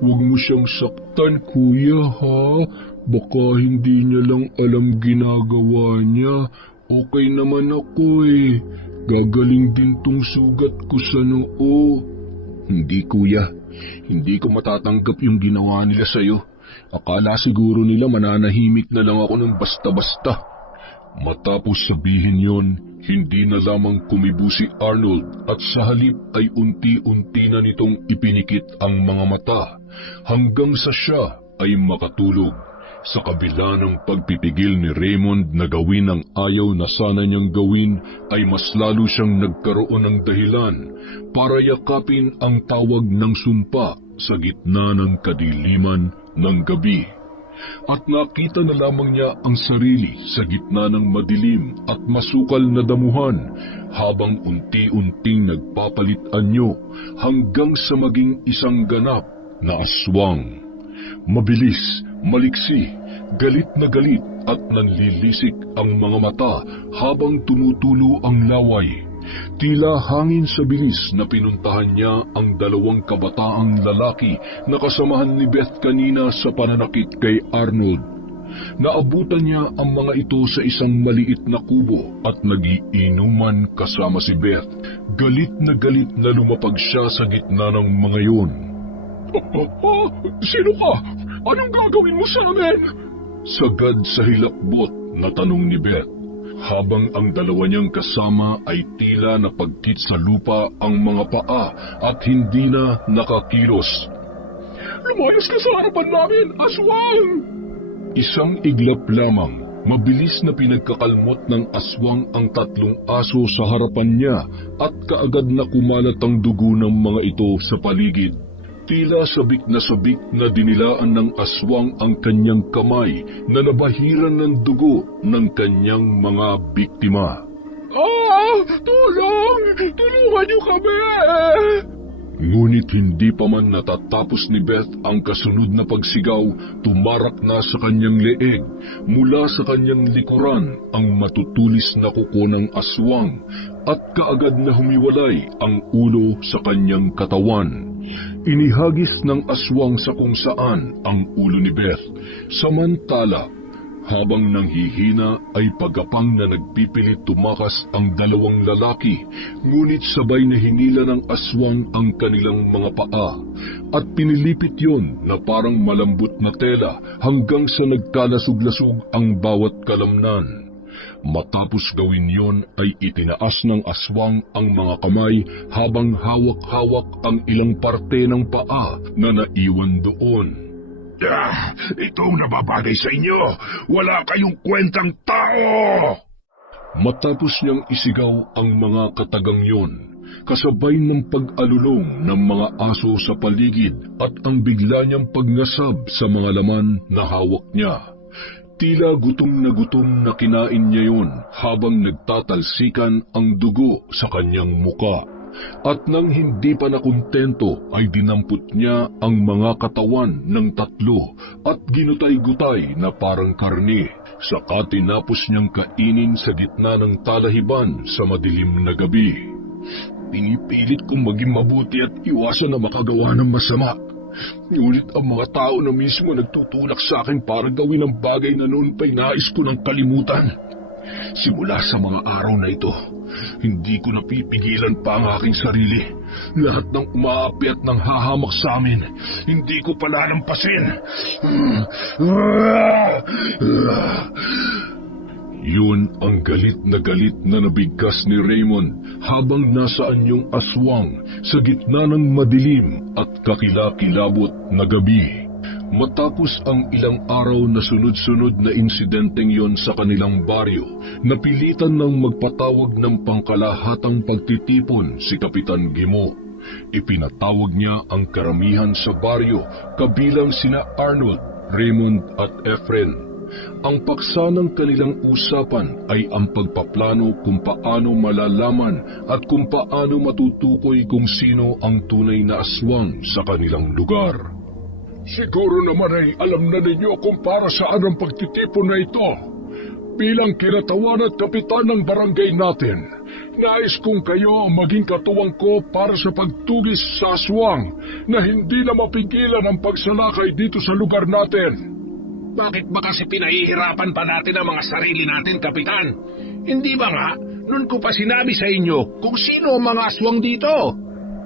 Huwag mo siyang saktan, kuya, ha? Baka hindi niya lang alam ginagawa niya. Okay naman ako eh. Gagaling din tong sugat ko sa noo. Hindi, kuya. Hindi ko matatanggap yung ginawa nila sa'yo. Akala siguro nila mananahimik na lang ako ng basta-basta. Matapos sabihin yon, hindi na lamang kumibo si Arnold at sa halip ay unti-unti na nitong ipinikit ang mga mata hanggang sa siya ay makatulog. Sa kabila ng pagpipigil ni Raymond na gawin ang ayaw na sana niyang gawin, ay mas lalo siyang nagkaroon ng dahilan para yakapin ang tawag ng sumpa sa gitna ng kadiliman ng gabi. At nakita na lamang niya ang sarili sa gitna ng madilim at masukal na damuhan habang unti-unting nagpapalit anyo hanggang sa maging isang ganap na aswang. Mabilis, maliksi, galit na galit at nanlilisik ang mga mata habang tumutulo ang laway. Tila hangin sa bilis na pinuntahan niya ang 2 kabataang lalaki na kasamahan ni Beth kanina sa pananakit kay Arnold. Naabutan niya ang mga ito sa isang maliit na kubo at nagiinuman kasama si Beth. Galit na lumapag siya sa gitna ng mga yun. Sino ka? Anong gagawin mo sa amin? Sagad sa hilakbot na tanong ni Beth. Habang ang 2 niyang kasama ay tila napagkit sa lupa ang mga paa at hindi na nakakilos. Lumayas ka sa harapan namin, aswang! Isang iglap lamang, mabilis na pinagkakalmot ng aswang ang 3 aso sa harapan niya at kaagad na kumalat ang dugo ng mga ito sa paligid. Tila sabik na dinilaan ng aswang ang kanyang kamay na nabahiran ng dugo ng kanyang mga biktima. Tulong! Tulungan niyo kami! Ngunit hindi pa man natatapos ni Beth ang kasunod na pagsigaw, tumarak na sa kanyang leeg. Mula sa kanyang likuran ang matutulis na kuko ng aswang at kaagad na humiwalay ang ulo sa kanyang katawan. Inihagis ng aswang sa kung saan ang ulo ni Beth. Samantala, habang nanghihina ay pagapang na nagpipilit tumakas ang 2 lalaki, ngunit sabay na hinila ng aswang ang kanilang mga paa at pinilipit yon na parang malambot na tela hanggang sa nagkalasog-lasog ang bawat kalamnan. Matapos gawin yon ay itinaas ng aswang ang mga kamay habang hawak-hawak ang ilang parte ng paa na naiwan doon. Itong nababagay sa inyo, wala kayong kwentang tao! Matapos niyang isigaw ang mga katagang yon, kasabay ng pag-alulong ng mga aso sa paligid at ang bigla niyang pagngasab sa mga laman na hawak niya. Tila gutom na kinain niya yun habang nagtatalsikan ang dugo sa kanyang muka. At nang hindi pa nakontento ay dinampot niya ang mga katawan ng tatlo at ginutay-gutay na parang karne. Saka tinapos niyang kainin sa gitna ng talahiban sa madilim na gabi. Pinipilit kong maging mabuti at iwasan na makagawa ng masama. Ngunit ang mga tao na mismo nagtutulak sa akin para gawin ang bagay na noon pa'y nais ko ng kalimutan. Simula sa mga araw na ito, hindi ko napipigilan pa ang aking sarili. Lahat ng umaapi at nang hahamak sa amin, hindi ko palalampasin. Yun ang galit na nabigkas ni Raymond habang nasa anyong aswang sa gitna ng madilim at kakilakilabot na gabi. Matapos ang ilang araw na sunod-sunod na insidenteng yon sa kanilang baryo, napilitan ng magpatawag ng pangkalahatang pagtitipon si Kapitan Gimo. Ipinatawag niya ang karamihan sa baryo kabilang sina Arnold, Raymond at Efren. Ang paksa ng kanilang usapan ay ang pagpaplano kung paano malalaman at kung paano matutukoy kung sino ang tunay na aswang sa kanilang lugar. Siguro naman ay alam na ninyo kung para saan ang pagtitipon na ito. Bilang kinatawan at kapitan ng barangay natin, nais kong kayo ang maging katuwang ko para sa pagtugis sa aswang na hindi na mapigilan ang pagsalakay dito sa lugar natin. Bakit ba kasi pinahihirapan pa natin ang mga sarili natin, Kapitan? Hindi ba nga, noon ko pa sinabi sa inyo kung sino ang mga aswang dito?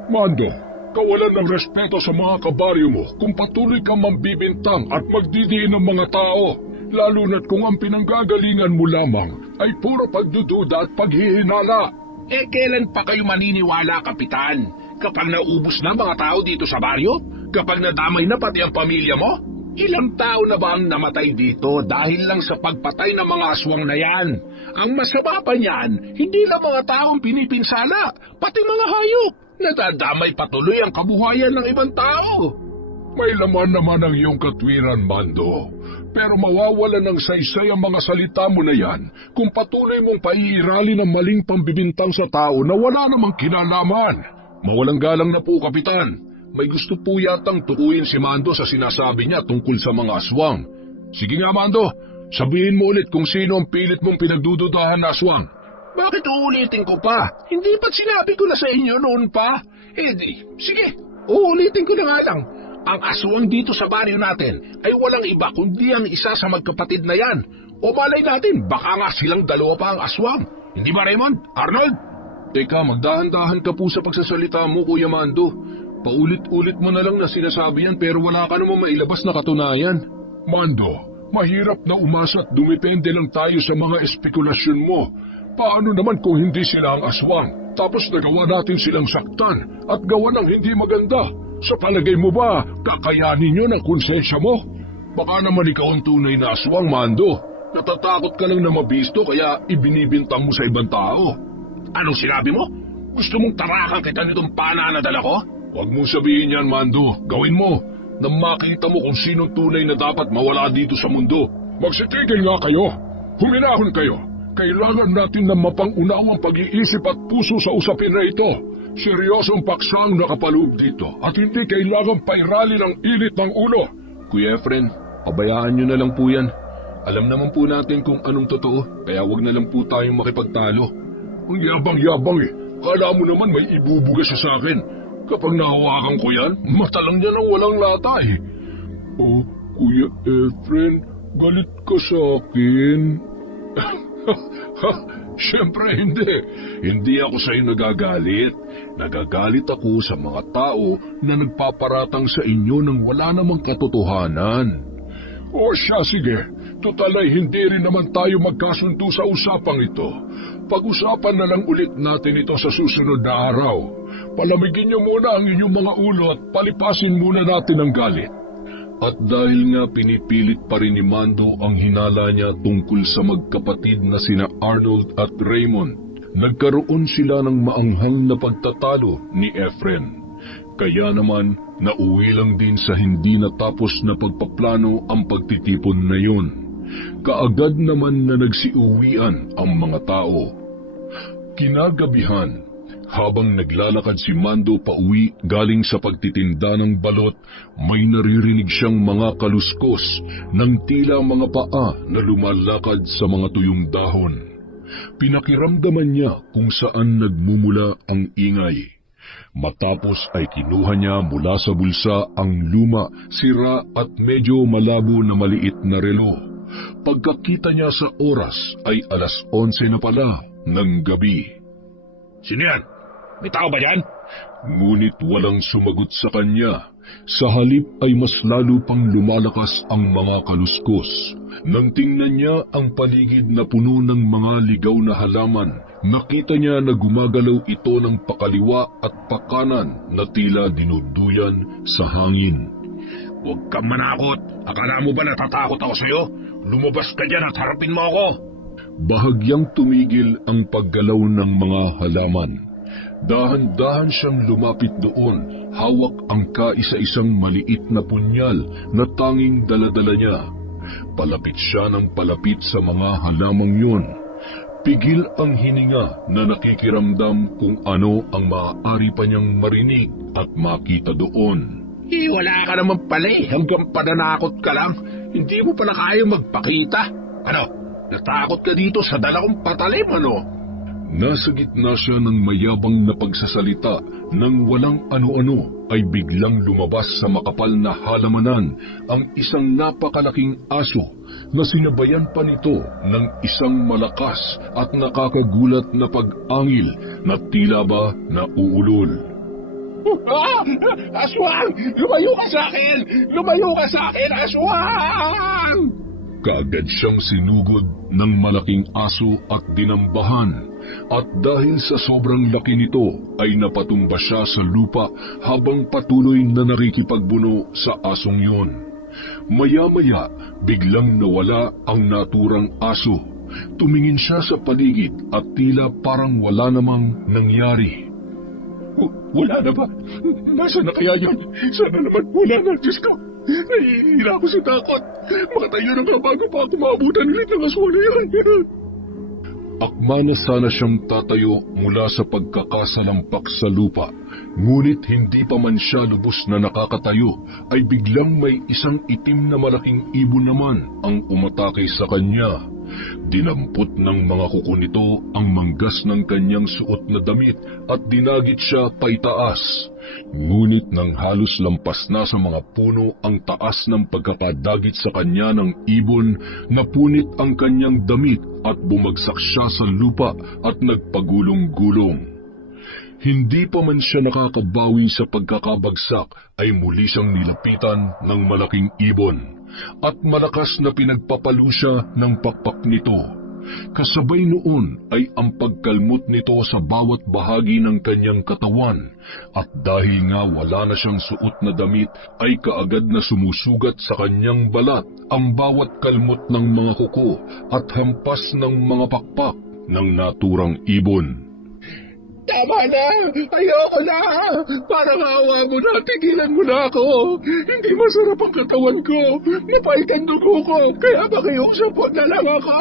Mando, kawalan ng respeto sa mga kabaryo mo kung patuloy kang mambibintang at magdidiin ng mga tao, lalo na't kung ang pinanggagalingan mo lamang ay puro pagdududa at paghihinala. Kailan pa kayo maniniwala, Kapitan? Kapag naubos na mga tao dito sa baryo? Kapag nadamay na pati ang pamilya mo? Ilang tao na ba ang namatay dito dahil lang sa pagpatay ng mga aswang na yan? Ang masama pa niyan, hindi lang mga taong pinipinsala, pati mga hayop. Nadadamay patuloy ang kabuhayan ng ibang tao. May laman naman ang iyong katwiran, Mando. Pero mawawala ng saysay ang mga salita mo na yan kung patuloy mong paiirali ng maling pambibintang sa tao na wala namang kinalaman. Mawalang galang na po, Kapitan. May gusto po yatang tukuyin si Mando sa sinasabi niya tungkol sa mga aswang. Sige nga, Mando, sabihin mo ulit kung sino ang pilit mong pinagdududahan na aswang. Bakit uulitin ko pa? Hindi ba't sinabi ko na sa inyo noon pa? Sige, uulitin ko na nga lang. Ang aswang dito sa baryo natin ay walang iba kundi ang isa sa magkapatid na yan. O malay natin, baka nga silang dalawa pa ang aswang. Hindi ba, Raymond? Arnold? Teka, magdahan-dahan ka po sa pagsasalita mo, Kuya Mando. Paulit-ulit mo na lang na sinasabi yan pero wala ka namang mailabas na katunayan. Mando, mahirap na umasa at dumepende lang tayo sa mga espekulasyon mo. Paano naman kung hindi sila ang aswang? Tapos nagawa natin silang saktan at gawa ng hindi maganda. Sa palagay mo ba, kakayanin yun ang konsensya mo? Baka naman ikaw ang tunay na aswang, Mando. Natatakot ka lang na mabisto kaya ibinibintang mo sa ibang tao. Anong sinabi mo? Gusto mong tarakan kita nitong pana na dala ko? Huwag mong sabihin yan, Mando. Gawin mo. Nang makita mo kung sinong tunay na dapat mawala dito sa mundo. Magsitigil nga kayo. Huminahon kayo. Kailangan natin ng mapang-unawang pag-iisip at puso sa usapin na ito. Seryosong paksa ang nakapaloob dito at hindi kailangan pairali ng init ng ulo. Kuya Efren, pabayaan nyo na lang po yan. Alam naman po natin kung anong totoo, kaya wag na lang po tayong makipagtalo. Ang yabang-yabang eh. Kala mo naman may ibubuga siya sa akin. Kapag nahawakan ko yan, mata lang niya ng walang lata eh. Oh, Kuya Efren, galit ka sa akin? Siyempre hindi. Hindi ako sa'yo nagagalit. Nagagalit ako sa mga tao na nagpaparatang sa inyo ng wala namang katotohanan. O siya, sige. Tutal ay hindi rin naman tayo magkasundo sa usapang ito. Pag-usapan na lang ulit natin ito sa susunod na araw. Palamigin niyo muna ang inyong mga ulo at palipasin muna natin ang galit. At dahil nga pinipilit pa rin ni Mando ang hinala niya tungkol sa magkapatid na sina Arnold at Raymond, nagkaroon sila ng maanghang na pagtatalo ni Efren. Kaya naman, nauwi lang din sa hindi natapos na pagpaplano ang pagtitipon na yun. Kaagad naman na nagsiuwian ang mga tao. Kinagabihan, habang naglalakad si Mando pauwi galing sa pagtitinda ng balot, may naririnig siyang mga kaluskos ng tila mga paa na lumalakad sa mga tuyong dahon. Pinakiramdaman niya kung saan nagmumula ang ingay. Matapos ay kinuha niya mula sa bulsa ang luma, sira at medyo malabo na maliit na relo. Pagkakita niya sa oras ay 11:00 na pala ng gabi. Sino yan? May tao ba yan? Ngunit walang sumagot sa kanya. Sa halip ay mas lalo pang lumalakas ang mga kaluskos. Nang tingnan niya ang paligid na puno ng mga ligaw na halaman, nakita niya na gumagalaw ito ng pakaliwa at pakanan na tila dinuduyan sa hangin. Huwag kang manakot. Akala mo ba natatakot ako sa'yo? Lumabas ka dyan at harapin mo ako. Bahagyang tumigil ang paggalaw ng mga halaman. Dahan-dahan siyang lumapit doon, hawak ang kaisa-isang maliit na punyal na tanging daladala niya. Palapit siya ng palapit sa mga halamang yun. Pigil ang hininga na nakikiramdam kung ano ang maaari pa niyang marinig at makita doon. Wala ka naman pala hanggang pananakot ka lang. Hindi mo pala kaya magpakita. Ano, natakot ka dito sa dalawang patalim, ano? Nasa gitna siya ng mayabang na pagsasalita nang walang ano-ano ay biglang lumabas sa makapal na halamanan ang isang napakalaking aso na sinabayan pa nito ng isang malakas at nakakagulat na pag-angil na tila ba nauulol. Aswang! Lumayo ka sa akin! Lumayo ka sa akin, aswang! Kaagad siyang sinugod ng malaking aso at dinambahan, at dahil sa sobrang laki nito ay napatumba siya sa lupa habang patuloy na nakikipagbuno sa asong yun. Maya-maya, biglang nawala ang naturang aso. Tumingin siya sa paligid at tila parang wala namang nangyari. Wala na ba? Nasaan na kaya yun? Sana naman wala na, Diyos ko. Nahihira ako sa takot. Makatayo na nga bago pa ako maabutan ulit ng aswang na yan. Akma na sana siyang tatayo mula sa pagkakasalampak sa lupa, ngunit hindi pa man siya lubos na nakakatayo ay biglang may isang itim na malaking ibon naman ang umatake sa kanya. Dinampot ng mga kuko nito ang manggas ng kanyang suot na damit at dinagit siya paitaas. Ngunit nang halos lampas na sa mga puno ang taas ng pagkapadagit sa kanya ng ibon, napunit ang kanyang damit at bumagsak siya sa lupa at nagpagulong-gulong. Hindi pa man siya nakakabawi sa pagkakabagsak ay muli siyang nilapitan ng malaking ibon at malakas na pinagpapalo siya ng pakpak nito. Kasabay noon ay ang pagkalmot nito sa bawat bahagi ng kanyang katawan at dahil nga wala na siyang suot na damit ay kaagad na sumusugat sa kanyang balat ang bawat kalmot ng mga kuko at hampas ng mga pakpak ng naturang ibon. Tama na! Ayoko na! Parang awa mo na, tigilan mo na ako! Hindi masarap ang katawan ko! Napait ang dugo ko! Kaya makiusapot na lang ako!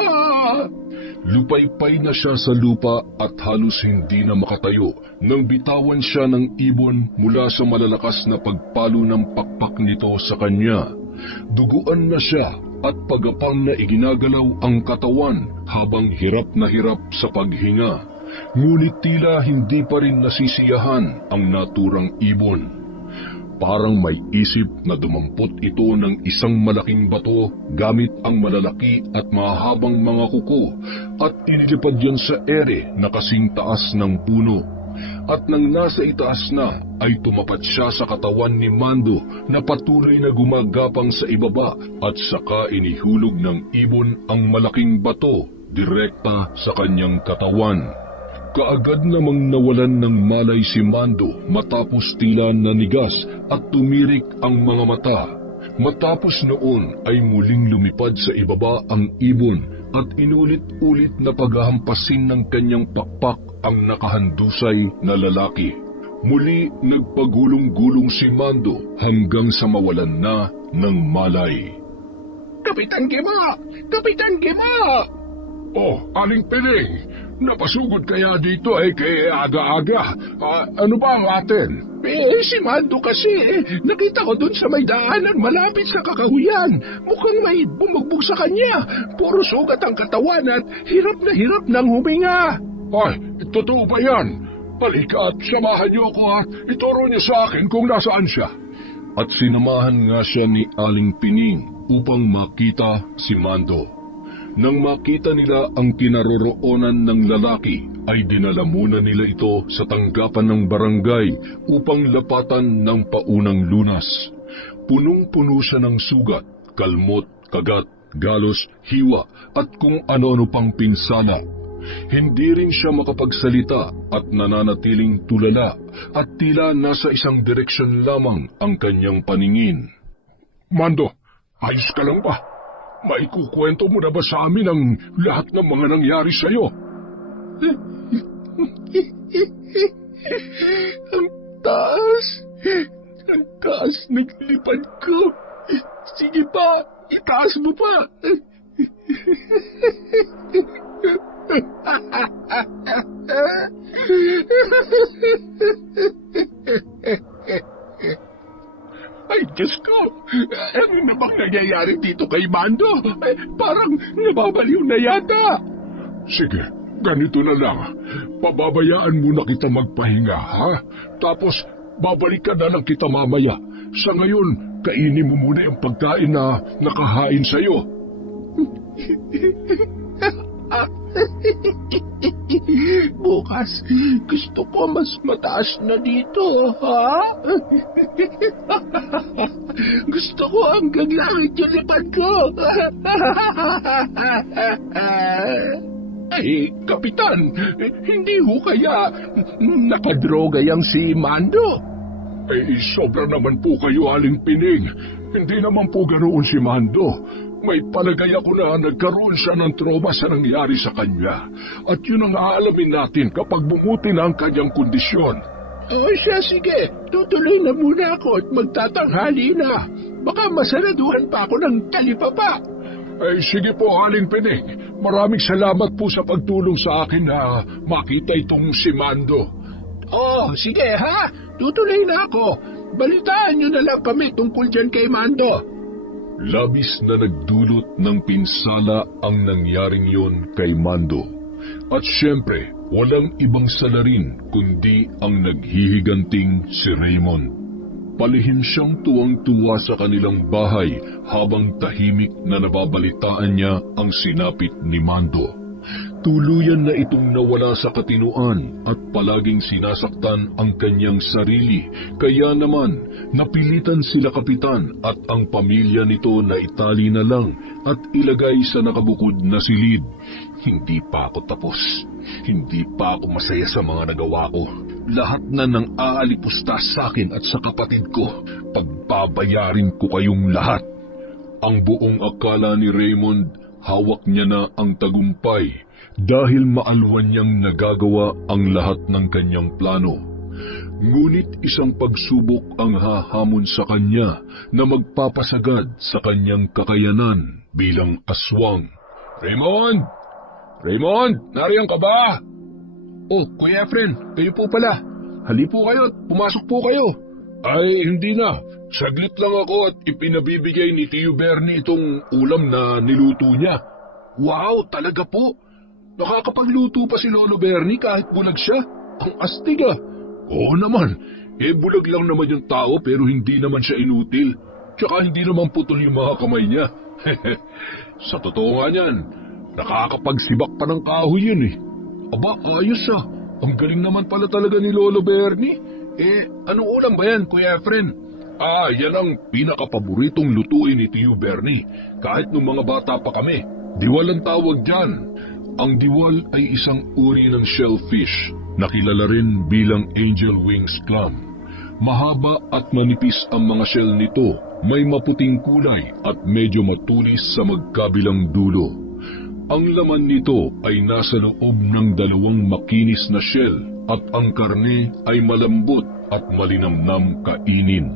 Lupaypay na siya sa lupa at halos hindi na makatayo nang bitawan siya ng ibon mula sa malalakas na pagpalo ng pakpak nito sa kanya. Duguan na siya at pagapang na iginagalaw ang katawan habang hirap na hirap sa paghinga. Ngunit tila hindi pa rin nasisiyahan ang naturang ibon. Parang may isip na dumampot ito ng isang malaking bato gamit ang malalaki at mahabang mga kuko at inilipad yan sa ere na kasing taas ng puno. at nang nasa itaas na ay tumapat siya sa katawan ni Mando na patuloy na gumagapang sa ibaba at saka inihulog ng ibon ang malaking bato direkta sa kanyang katawan. Kaagad namang nawalan ng malay si Mando matapos tila nanigas at tumirik ang mga mata. Matapos noon ay muling lumipad sa ibaba ang ibon at inulit-ulit na paghahampasin ng kanyang pakpak ang nakahandusay na lalaki. Muli nagpagulong-gulong si Mando hanggang sa mawalan na ng malay. Kapitan Gema! Kapitan Gema! Oh, Aling Piling, napasugod kaya dito ay kay aga-aga. Ano ba ang atin? Si Mando kasi, nakita ko dun sa may daanan malapit sa kakahuyan. Mukhang may bumagbog sa kanya. Puro sugat ang katawan at hirap ng huminga. Ay, totoo ba yan? Halika at samahan niyo ako at ituro niyo sa akin kung nasaan siya. At sinamahan nga siya ni Aling Pining upang makita si Mando. Nang makita nila ang kinaroroonan ng lalaki, ay dinala muna nila ito sa tanggapan ng barangay upang lapatan ng paunang lunas. Punong-puno siya ng sugat, kalmot, kagat, galos, hiwa at kung ano-ano pang pinsala. Hindi rin siya makapagsalita at nananatiling tulala at tila nasa isang direksyon lamang ang kanyang paningin. Mando, ayos ka lang ba? Maikukwento mo na ba sa amin ang lahat ng mga nangyari sa'yo? Ang taas naglipad ko. Sige pa, itaas mo pa. Ay, Diyos ko! Ano na bang nangyayari dito kay Mando? Parang nababaliw na yata. Sige, ganito na lang. Pababayaan muna kita magpahinga, ha? Tapos, babalik ka na lang kita mamaya. Sa ngayon, kainin mo muna yung pagkain na nakahain sa'yo. Bukas, gusto ko mas mataas na dito, ha? Gusto ko hanggang langit yung lipad ko. Ay, Kapitan, hindi ho kaya nakadroga yang si Mando? Sobra naman po kayo, Aling Pining. Hindi naman po ganoon si Mando. May palagay ako na nagkaroon siya ng trauma sa nangyari sa kanya. At yun ang aalamin natin kapag bumuti na ang kanyang kondisyon. Siya, sige. Tutuloy na muna ako at magtatanghali na. Baka masaraduhan pa ako ng talipapa. Sige po, Aling Pining. Maraming salamat po sa pagtulong sa akin na makita itong si Mando. Sige ha. Tutuloy na ako. Balitaan nyo na lang kami tungkol dyan kay Mando. Labis na nagdulot ng pinsala ang nangyaring yun kay Mando. At syempre, walang ibang salarin kundi ang naghihiganting si Raymond. Palihim siyang tuwang-tuwa sa kanilang bahay habang tahimik na nababalitaan niya ang sinapit ni Mando. Tuluyan na itong nawala sa katinuan at palaging sinasaktan ang kanyang sarili. Kaya naman, napilitan sila kapitan at ang pamilya nito na itali na lang at ilagay sa nakabukod na silid. Hindi pa ako tapos. Hindi pa ako masaya sa mga nagawa ko. Lahat na nang aalipusta sa akin at sa kapatid ko. Pagbabayarin ko kayong lahat. Ang buong akala ni Raymond, hawak niya na ang tagumpay. Dahil maalwan niyang nagagawa ang lahat ng kanyang plano. Ngunit isang pagsubok ang hahamon sa kanya na magpapasagad sa kanyang kakayanan bilang aswang. Raymond! Raymond! Nariyan ka ba? Kuya Efren, kayo po pala. Hali po kayo, pumasok po kayo. Ay, hindi na. Saglit lang ako at ipinabibigay ni Tio Bernie itong ulam na niluto niya. Wow, talaga po? Nakakapagluto pa si Lolo Bernie kahit bulag siya? Ang astig ah. Oo naman. Bulag lang naman yung tao pero hindi naman siya inutil. Tsaka hindi naman putol yung mga kamay niya. Sa totoo nga niyan, nakakapagsibak pa ng kahoy yun eh. Aba, ayos ah. Ang galing naman pala talaga ni Lolo Bernie. Anong ulam ba yan, Kuya Efren? Yan ang pinakapaboritong lutuin ni Tio Bernie. Kahit nung mga bata pa kami. Diwal ang tawag dyan. Ang diwal ay isang uri ng shellfish na kilala rin bilang angel wings clam. Mahaba at manipis ang mga shell nito. May maputing kulay at medyo matulis sa magkabilang dulo. Ang laman nito ay nasa loob ng dalawang makinis na shell at ang karne ay malambot at malinamnam kainin.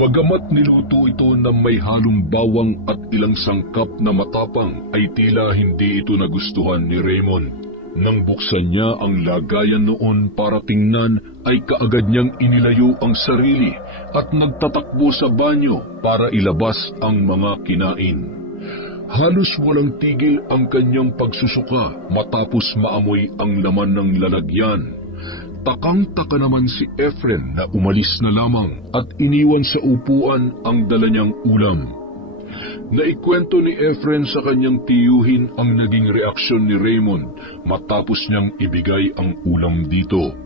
Bagamat niluto ito na may halong bawang at ilang sangkap na matapang ay tila hindi ito nagustuhan ni Raymond. Nang buksan niya ang lagayan noon para tingnan ay kaagad niyang inilayo ang sarili at nagtatakbo sa banyo para ilabas ang mga kinain. Halos walang tigil ang kanyang pagsusuka matapos maamoy ang laman ng lalagyan. Takang-taka naman si Efren na umalis na lamang at iniwan sa upuan ang dala niyang ulam. Naikwento ni Efren sa kanyang tiyuhin ang naging reaksyon ni Raymond matapos niyang ibigay ang ulam dito.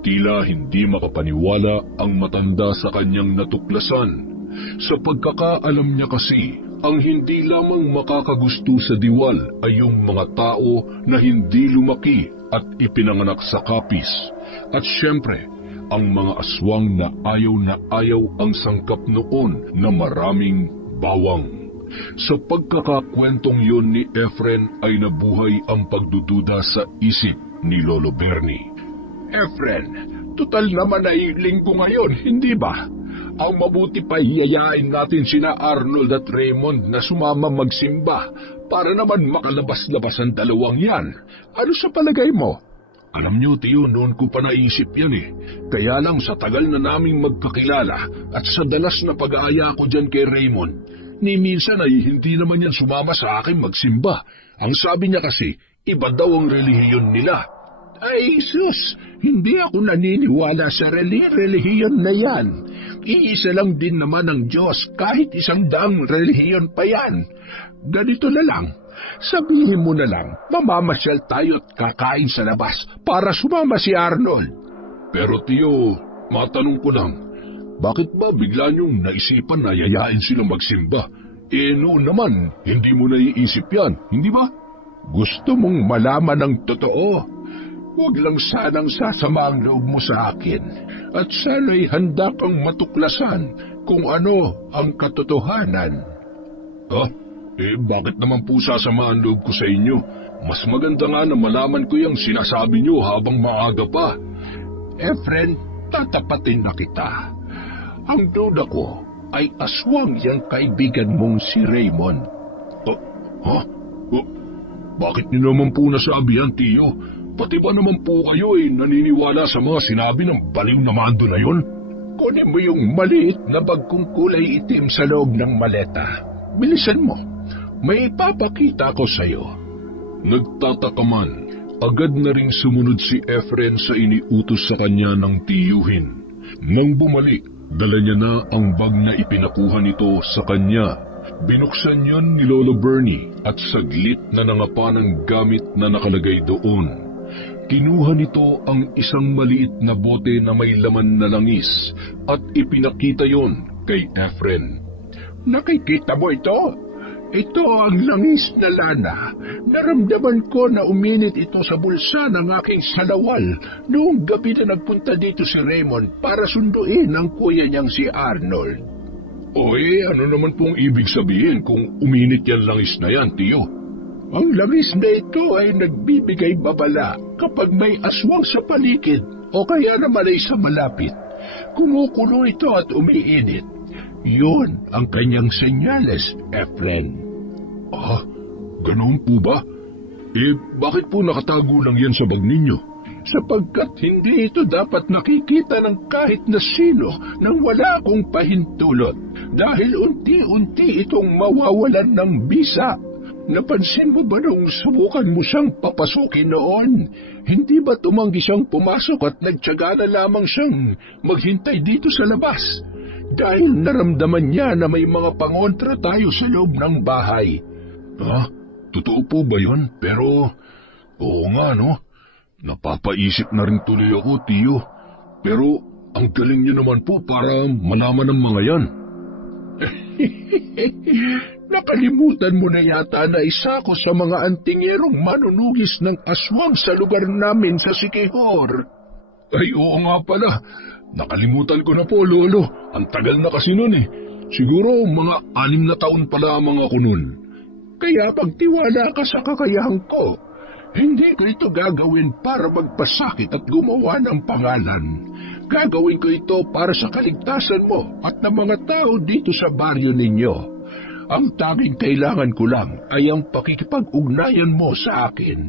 Tila hindi makapaniwala ang matanda sa kanyang natuklasan. Sa pagkakaalam niya kasi, ang hindi lamang makakagusto sa diwal ay yung mga tao na hindi lumaki at ipinanganak sa kapis. At syempre, ang mga aswang na ayaw ang sangkap noon na maraming bawang. Sa pagkakakwentong yun ni Efren ay nabuhay ang pagdududa sa isip ni Lolo Bernie. Efren, total naman ay linggo ngayon, hindi ba? Ang mabuti pa hiyayain natin sina Arnold at Raymond na sumama magsimba para naman makalabas-labas ang dalawang yan. Ano sa palagay mo? Alam niyo, Tiyo, noon ko pa naisip yan Kaya lang sa tagal na naming magkakilala at sa dalas na pag-aaya ko dyan kay Raymond, ni minsan ay hindi naman yan sumama sa akin magsimba. Ang sabi niya kasi, iba daw ang relihiyon nila. Ay, sus, hindi ako naniniwala sa relihiyon na yan. Iisa lang din naman ang Diyos kahit 100 relihiyon pa yan. Ganito na lang, sabihin mo na lang, mamamasyal tayo at kakain sa labas para sumama si Arnold. Pero Tiyo, matanong ko lang, bakit ba bigla niyong naisipan na yayain silang magsimba? Noon naman, hindi mo naiisip yan, hindi ba? Gusto mong malaman ang totoo? Huwag lang sanang sasama ang loob mo sa akin at sana'y handa kang matuklasan kung ano ang katotohanan. Bakit naman po sasama ang loob ko sa inyo? Mas maganda nga na malaman ko yung sinasabi niyo habang maaga pa. Efren, tatapatin na kita. Ang duda ko ay aswang yung kaibigan mong si Raymond. Bakit niyo naman po nasabi yan, Tiyo? Pati ba naman po kayo naniniwala sa mga sinabi ng baliw na mando na yon? Kunin mo yung maliit na bagkong kulay itim sa loob ng maleta. Bilisan mo. May ipapakita ko sa'yo. Nagtataka man, agad na ring sumunod si Efren sa iniutos sa kanya ng tiyuhin. Nang bumalik, dala niya na ang bag na ipinakuha nito sa kanya. Binuksan yun ni Lolo Bernie at saglit na nangapa ng gamit na nakalagay doon. Kinuha nito ang isang maliit na bote na may laman na langis at ipinakita yon kay Efren. Nakikita mo ito? Ito ang langis na lana. Naramdaman ko na uminit ito sa bulsa ng aking salawal noong gabi na nagpunta dito si Raymond para sunduin ang kuya niyang si Arnold. Ano naman pong ibig sabihin kung uminit yan langis na yan, Tiyo? Ang langis na ito ay nagbibigay babala kapag may aswang sa paligid o kaya naman ay sa malapit. Kumukulo ito at umiinit. Yun ang kanyang senyales, Efren. Ganoon po ba? Bakit po nakatago lang yan sa bag ninyo? Sapagkat hindi ito dapat nakikita ng kahit na sino nang wala akong pahintulot dahil unti-unti itong mawawalan ng bisa. Napansin mo ba nung subukan mo siyang papasukin noon? Hindi ba tumanggi siyang pumasok at nagtiyaga na lamang siyang maghintay dito sa labas? Dahil naramdaman niya na may mga pangontra tayo sa loob ng bahay. Totoo po ba yun? Pero, oo nga no? Napapaisip na rin tuloy ako, Tiyo. Pero ang galing niyo naman po para malaman ng mga yan. Nakalimutan mo na yata na isa ko sa mga antingerong manunugis ng aswang sa lugar namin sa Siquijor. Ay, oo nga pala. Nakalimutan ko na po, Lolo. Ang tagal na kasi nun eh. Siguro mga 6 na taon pa lamang ako nun. Kaya pagtiwala ka sa kakayahan ko, hindi ko ito gagawin para magpasakit at gumawa ng pangalan. Gagawin ko ito para sa kaligtasan mo at ng mga tao dito sa baryo ninyo. Ang tanging kailangan ko lang ay ang pakikipag-ugnayan mo sa akin.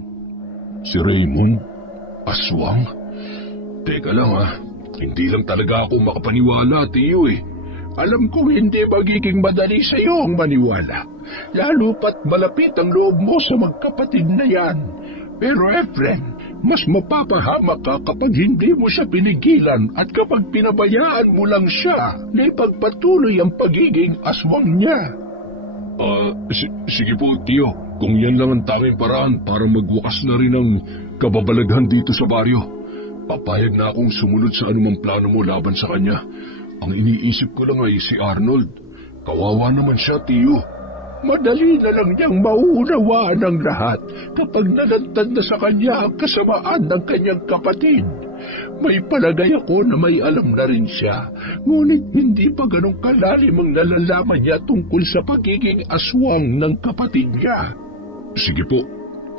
Si Raymond? Aswang? Teka lang hindi lang talaga ako makapaniwala, Tiyo eh. Alam kong hindi magiging madali sa iyo ang maniwala, lalo pat malapit ang loob mo sa magkapatid na yan. Pero Efren, mas mapapahamak ka kapag hindi mo siya pinigilan at kapag pinabayaan mo lang siya na ipagpatuloy ang pagiging aswang niya. Sige po, Tiyo. Kung yan lang ang tanging paraan para magwakas na rin ang kababalaghan dito sa baryo, papayag na akong sumunod sa anumang plano mo laban sa kanya. Ang iniisip ko lang ay si Arnold. Kawawa naman siya, Tiyo. Madali na lang niyang mauunawaan ang lahat kapag nalantad na sa kanya ang kasamaan ng kanyang kapatid. May palagay ako na may alam na rin siya, ngunit hindi pa ganong kalalim ang nalalaman niya tungkol sa pagiging aswang ng kapatid niya. Sige po,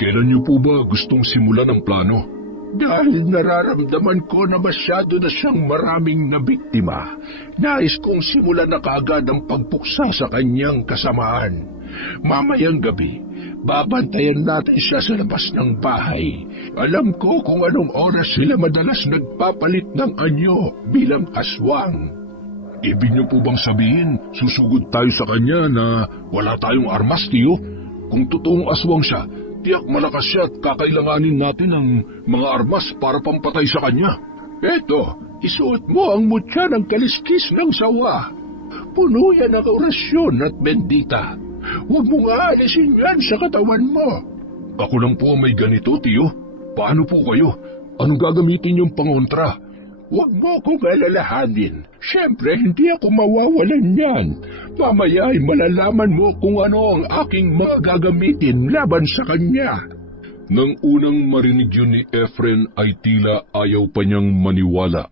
kailan niyo po ba gustong simulan ang plano? Dahil nararamdaman ko na masyado na siyang maraming nabiktima, nais kong simulan na kaagad ang pagpuksa sa kanyang kasamaan. Mamayang gabi, babantayan natin siya sa labas ng bahay. Alam ko kung anong oras sila madalas nagpapalit ng anyo bilang aswang. Ibig niyo po bang sabihin, susugod tayo sa kanya na wala tayong armas, Tiyo? Kung totoong aswang siya, tiyak malakas siya at kakailanganin natin ng mga armas para pampatay sa kanya. Eto, isuot mo ang mutya ng kaliskis ng sawa. Puno yan ng orasyon at bendita. Huwag mo nga alisin yan sa katawan mo. Ako lang po may ganito, Tiyo. Paano po kayo? Anong gagamitin yung pangontra? Huwag mo akong alalahanin. Siyempre, hindi ako mawawalan yan. Mamaya ay malalaman mo kung ano ang aking mga gagamitin laban sa kanya. Nang unang marinig yun ni Efren ay tila ayaw pa niyang maniwala.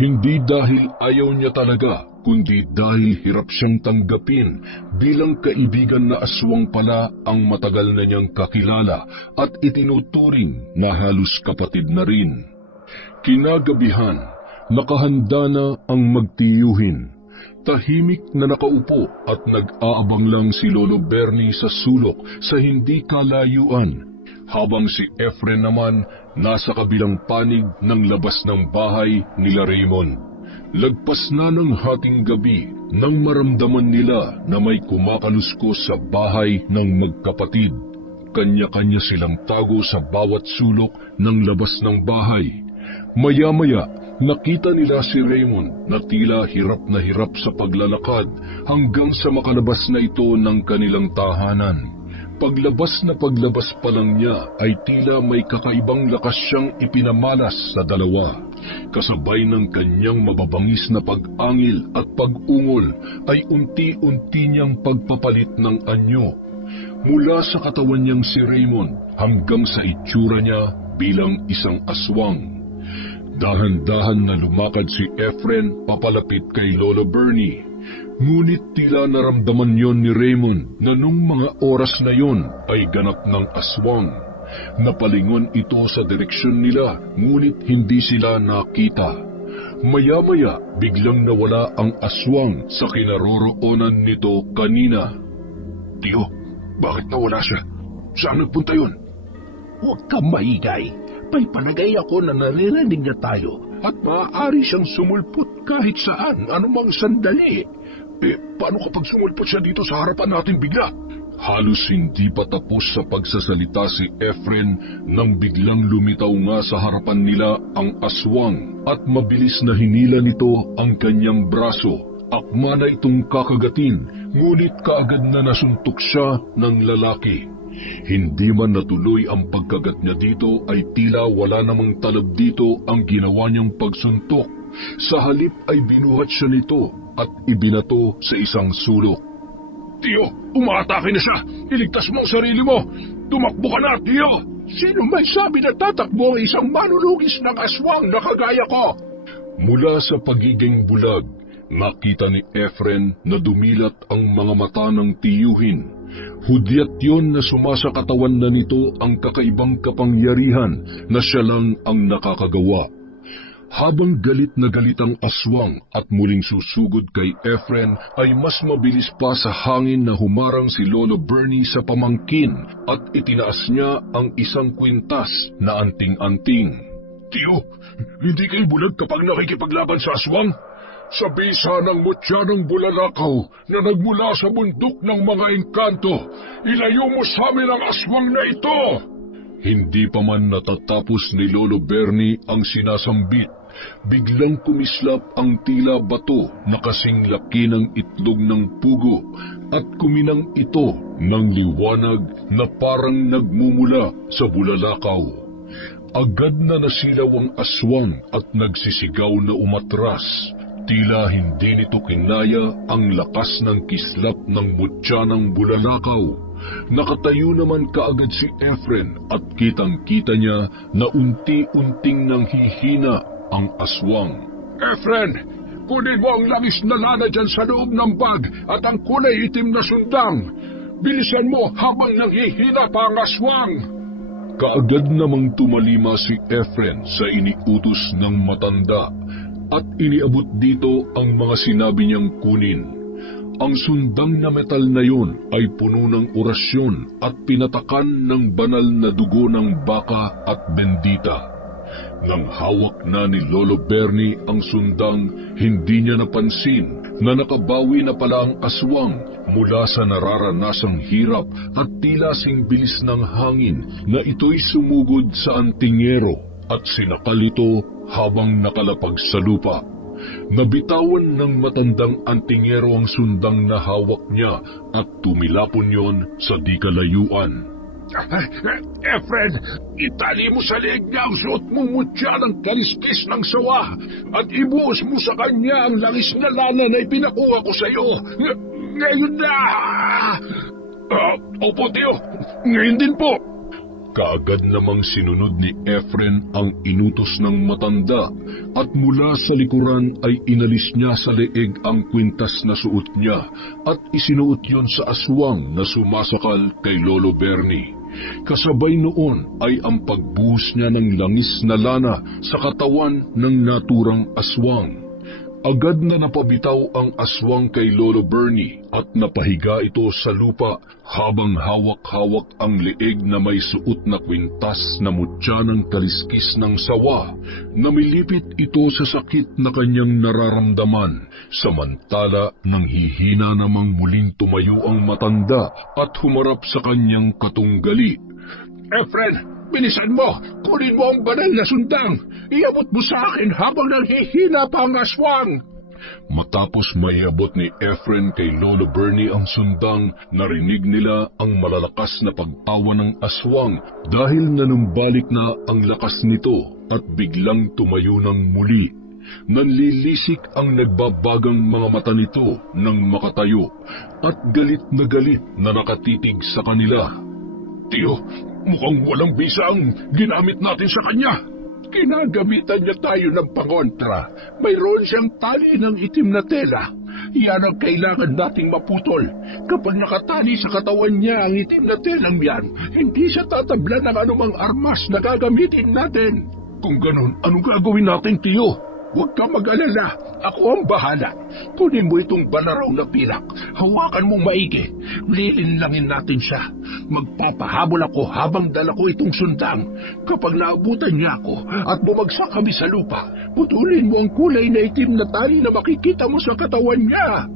Hindi dahil ayaw niya talaga, kundi dahil hirap siyang tanggapin bilang kaibigan na aswang pala ang matagal na niyang kakilala at itinuturing na halos kapatid na rin. Kinagabihan, nakahanda na ang magtiyuhin. Tahimik na nakaupo at nag-aabang lang si Lolo Bernie sa sulok sa hindi kalayuan, habang si Efren naman nasa kabilang panig ng labas ng bahay nila Raymond. Lagpas na ng hating gabi nang maramdaman nila na may kumakaluskos sa bahay ng magkapatid. Kanya-kanya silang tago sa bawat sulok ng labas ng bahay. Maya-maya, nakita nila si Raymond na tila hirap na hirap sa paglalakad hanggang sa makalabas na ito ng kanilang tahanan. Paglabas pa lang niya ay tila may kakaibang lakas siyang ipinamalas sa dalawa. Kasabay ng kanyang mababangis na pag-angil at pag-ungol ay unti-unti niyang pagpapalit ng anyo. Mula sa katawan niyang si Raymond hanggang sa itsura niya bilang isang aswang. Dahan-dahan na lumakad si Efren papalapit kay Lolo Bernie. Ngunit tila naramdaman yon ni Raymond na nung mga oras na yon ay ganap ng aswang. Napalingon ito sa direksyon nila, ngunit hindi sila nakita. Maya-maya, biglang nawala ang aswang sa kinaroroonan nito kanina. Tiyo, bakit nawala siya? Saan nagpunta yun? Huwag kang maingay. May palagay ako na naririnig niya tayo at maaari siyang sumulpot kahit saan, anumang sandali. Paano kapag sumulpot siya dito sa harapan natin bigla? Halos hindi pa tapos sa pagsasalita si Efren nang biglang lumitaw nga sa harapan nila ang aswang at mabilis na hinila nito ang kanyang braso. Akma na itong kakagatin, ngunit kaagad na nasuntok siya ng lalaki. Hindi man natuloy ang pagkagat niya dito ay tila wala namang talab dito ang ginawa niyang pagsuntok. Sa halip ay binuhat siya nito at ibinato sa isang sulok. Tiyo, umatake na siya! Iligtas mo ang sarili mo! Tumakbo ka na, Tiyo! Sino may sabi na tatakbo ang isang manunugis ng aswang na kagaya ko? Mula sa pagiging bulag, nakita ni Efren na dumilat ang mga mata ng tiyuhin. Hudyat yon na sumasa katawan na nito ang kakaibang kapangyarihan na siya lang ang nakakagawa. Habang galit na galit ang aswang at muling susugod kay Efren, ay mas mabilis pa sa hangin na humarang si Lolo Bernie sa pamangkin at itinaas niya ang isang kwintas na anting-anting. Tiyo, hindi kayo bulag kapag nakikipaglaban sa aswang? Sa bisa ng mutya ng bulalakaw na nagmula sa bundok ng mga engkanto, ilayo mo sa amin ang aswang na ito! Hindi pa man natatapos ni Lolo Bernie ang sinasambit, biglang kumislap ang tila bato na kasing laki ng itlog ng pugo at kuminang ito ng liwanag na parang nagmumula sa bulalakaw. Agad na nasilaw ang aswang at nagsisigaw na umatras. Tila hindi nito kinaya ang lakas ng kislap ng mutya ng bulalakaw. Nakatayo naman kaagad si Efren at kitang-kita niya na unti-unting nanghihina ang aswang. Efren, kunin mo ang langis na lana dyan sa loob ng bag at ang kulay itim na sundang. Bilisan mo habang nanghihina pa ang aswang. Kaagad namang tumalima si Efren sa iniutos ng matanda at iniabot dito ang mga sinabi niyang kunin. Ang sundang na metal na yon ay puno ng orasyon at pinatakan ng banal na dugo ng baka at bendita. Nang hawak na ni Lolo Bernie ang sundang, hindi niya napansin na nakabawi na pala ang aswang mula sa nararanasang hirap at tila sing bilis ng hangin na ito'y sumugod sa antingero at sinakal ito habang nakalapag sa lupa. Nabitawan ng matandang antingero ang sundang na hawak niya at tumilapon yon sa di kalayuan. Efren, itali mo sa leeg niya ang suot mong mutya ng kaliskis ng sawa at ibuhos mo sa kanya ang langis na lana na ipinakuha ko sa iyo. Ngayon na! Opo, Tiyo. Ngayon din po. Kaagad namang sinunod ni Efren ang inutos ng matanda at mula sa likuran ay inalis niya sa leeg ang kwintas na suot niya at isinuot yon sa aswang na sumasakal kay Lolo Bernie. Kasabay noon ay ang pagbuhos niya ng langis na lana sa katawan ng naturang aswang. Agad na napabitaw ang aswang kay Lolo Bernie at napahiga ito sa lupa habang hawak-hawak ang leeg na may suot na kwintas na mutya ng kaliskis ng sawa. Namilipit ito sa sakit na kanyang nararamdaman, samantala nang hihina namang muling tumayo ang matanda at humarap sa kanyang katunggali. Efren, bilisan mo! Kunin mo ang banal na sundang! Iabot mo sa akin habang nanghihina pa ang aswang! Matapos maiabot ni Efren kay Lolo Bernie ang sundang, narinig nila ang malalakas na pagtawa ng aswang dahil nanumbalik na ang lakas nito at biglang tumayo ng muli. Nanlilisik ang nagbabagang mga mata nito nang makatayo at galit na nakatitig sa kanila. Tiyo, mukhang walang bisa ang ginamit natin sa kanya. Kinagamitan niya tayo ng pangontra. Mayroon siyang tali ng itim na tela. Yan ang kailangan nating maputol. Kapag nakatali sa katawan niya ang itim na telang yan, hindi siya tatablan ng anumang armas na gagamitin natin. Kung ganun, anong gagawin natin, Tiyo? Huwag ka mag-alala. Ako ang bahala. Kunin mo itong balaraw na pilak. Hawakan mong maigi. Lilinlangin natin siya. Magpapahabol ako habang dala ko itong sundang. Kapag naabutan niya ako at bumagsak kami sa lupa, putulin mo ang kulay na itim na tali na makikita mo sa katawan niya.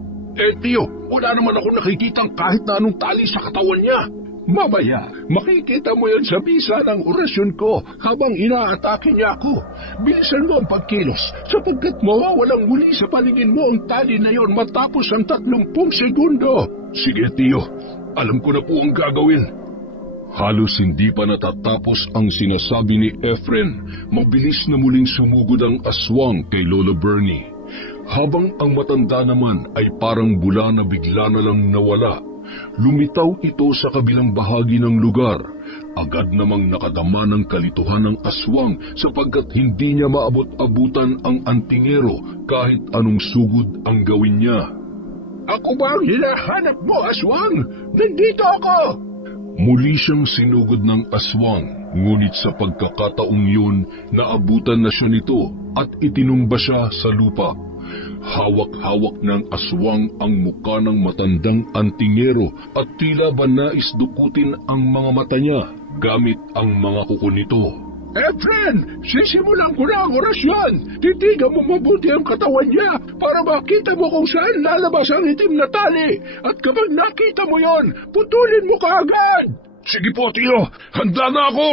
Tiyo, wala naman ako nakikitang kahit na anong tali sa katawan niya. Mamaya, makikita mo yan sa bisa ng orasyon ko habang inaatake niya ako. Bilisan mo ang pagkilos sapagkat mawawalang muli sa paningin mo ang tali na yon matapos ang 30 segundo. Sige, Tiyo. Alam ko na po ang gagawin. Halos hindi pa natatapos ang sinasabi ni Efren, mabilis na muling sumugod ang aswang kay Lolo Bernie. Habang ang matanda naman ay parang bula na bigla na lang nawala. Lumitaw ito sa kabilang bahagi ng lugar. Agad namang nakadama ng kalituhan ng aswang sapagkat hindi niya maabot-abutan ang antingero kahit anong sugod ang gawin niya. Ako ba ang hinahanap mo, aswang? Nandito ako! Muli siyang sinugod ng aswang, ngunit sa pagkakataong yun, naabutan na siya nito at itinumba siya sa lupa. Hawak-hawak ng aswang ang muka ng matandang antingero at tila ba nais dukutin ang mga mata niya gamit ang mga kuko nito. Efren, sisimulan ko na ang orasyon. Titigan mo mabuti ang katawan niya para makita mo kung saan lalabas ang itim na tali. At kapag nakita mo yon, putulin mo kaagad. Sige po, Tiyo. Handa na ako!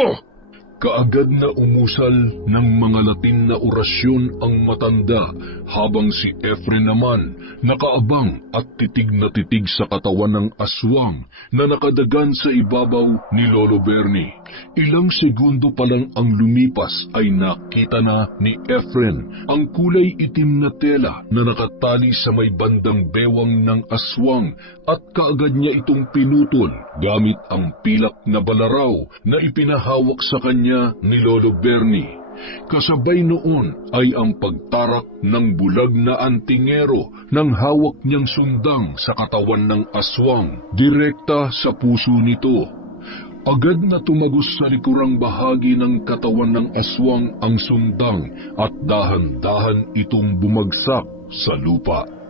Kaagad na umusal ng mga Latin na orasyon ang matanda habang si Efren naman nakaabang at titig na titig sa katawan ng aswang na nakadagan sa ibabaw ni Lolo Bernie. Ilang segundo pa lang ang lumipas ay nakita na ni Efren ang kulay itim na tela na nakatali sa may bandang bewang ng aswang at kaagad niya itong pinutol gamit ang pilak na balaraw na ipinahawak sa kanya ni Lolo Bernie. Kasabay noon ay ang pagtarak ng bulag na antingero ng hawak niyang sundang sa katawan ng aswang, direkta sa puso nito. Agad na tumagos sa likurang bahagi ng katawan ng aswang ang sundang at dahan-dahan itong bumagsak sa lupa.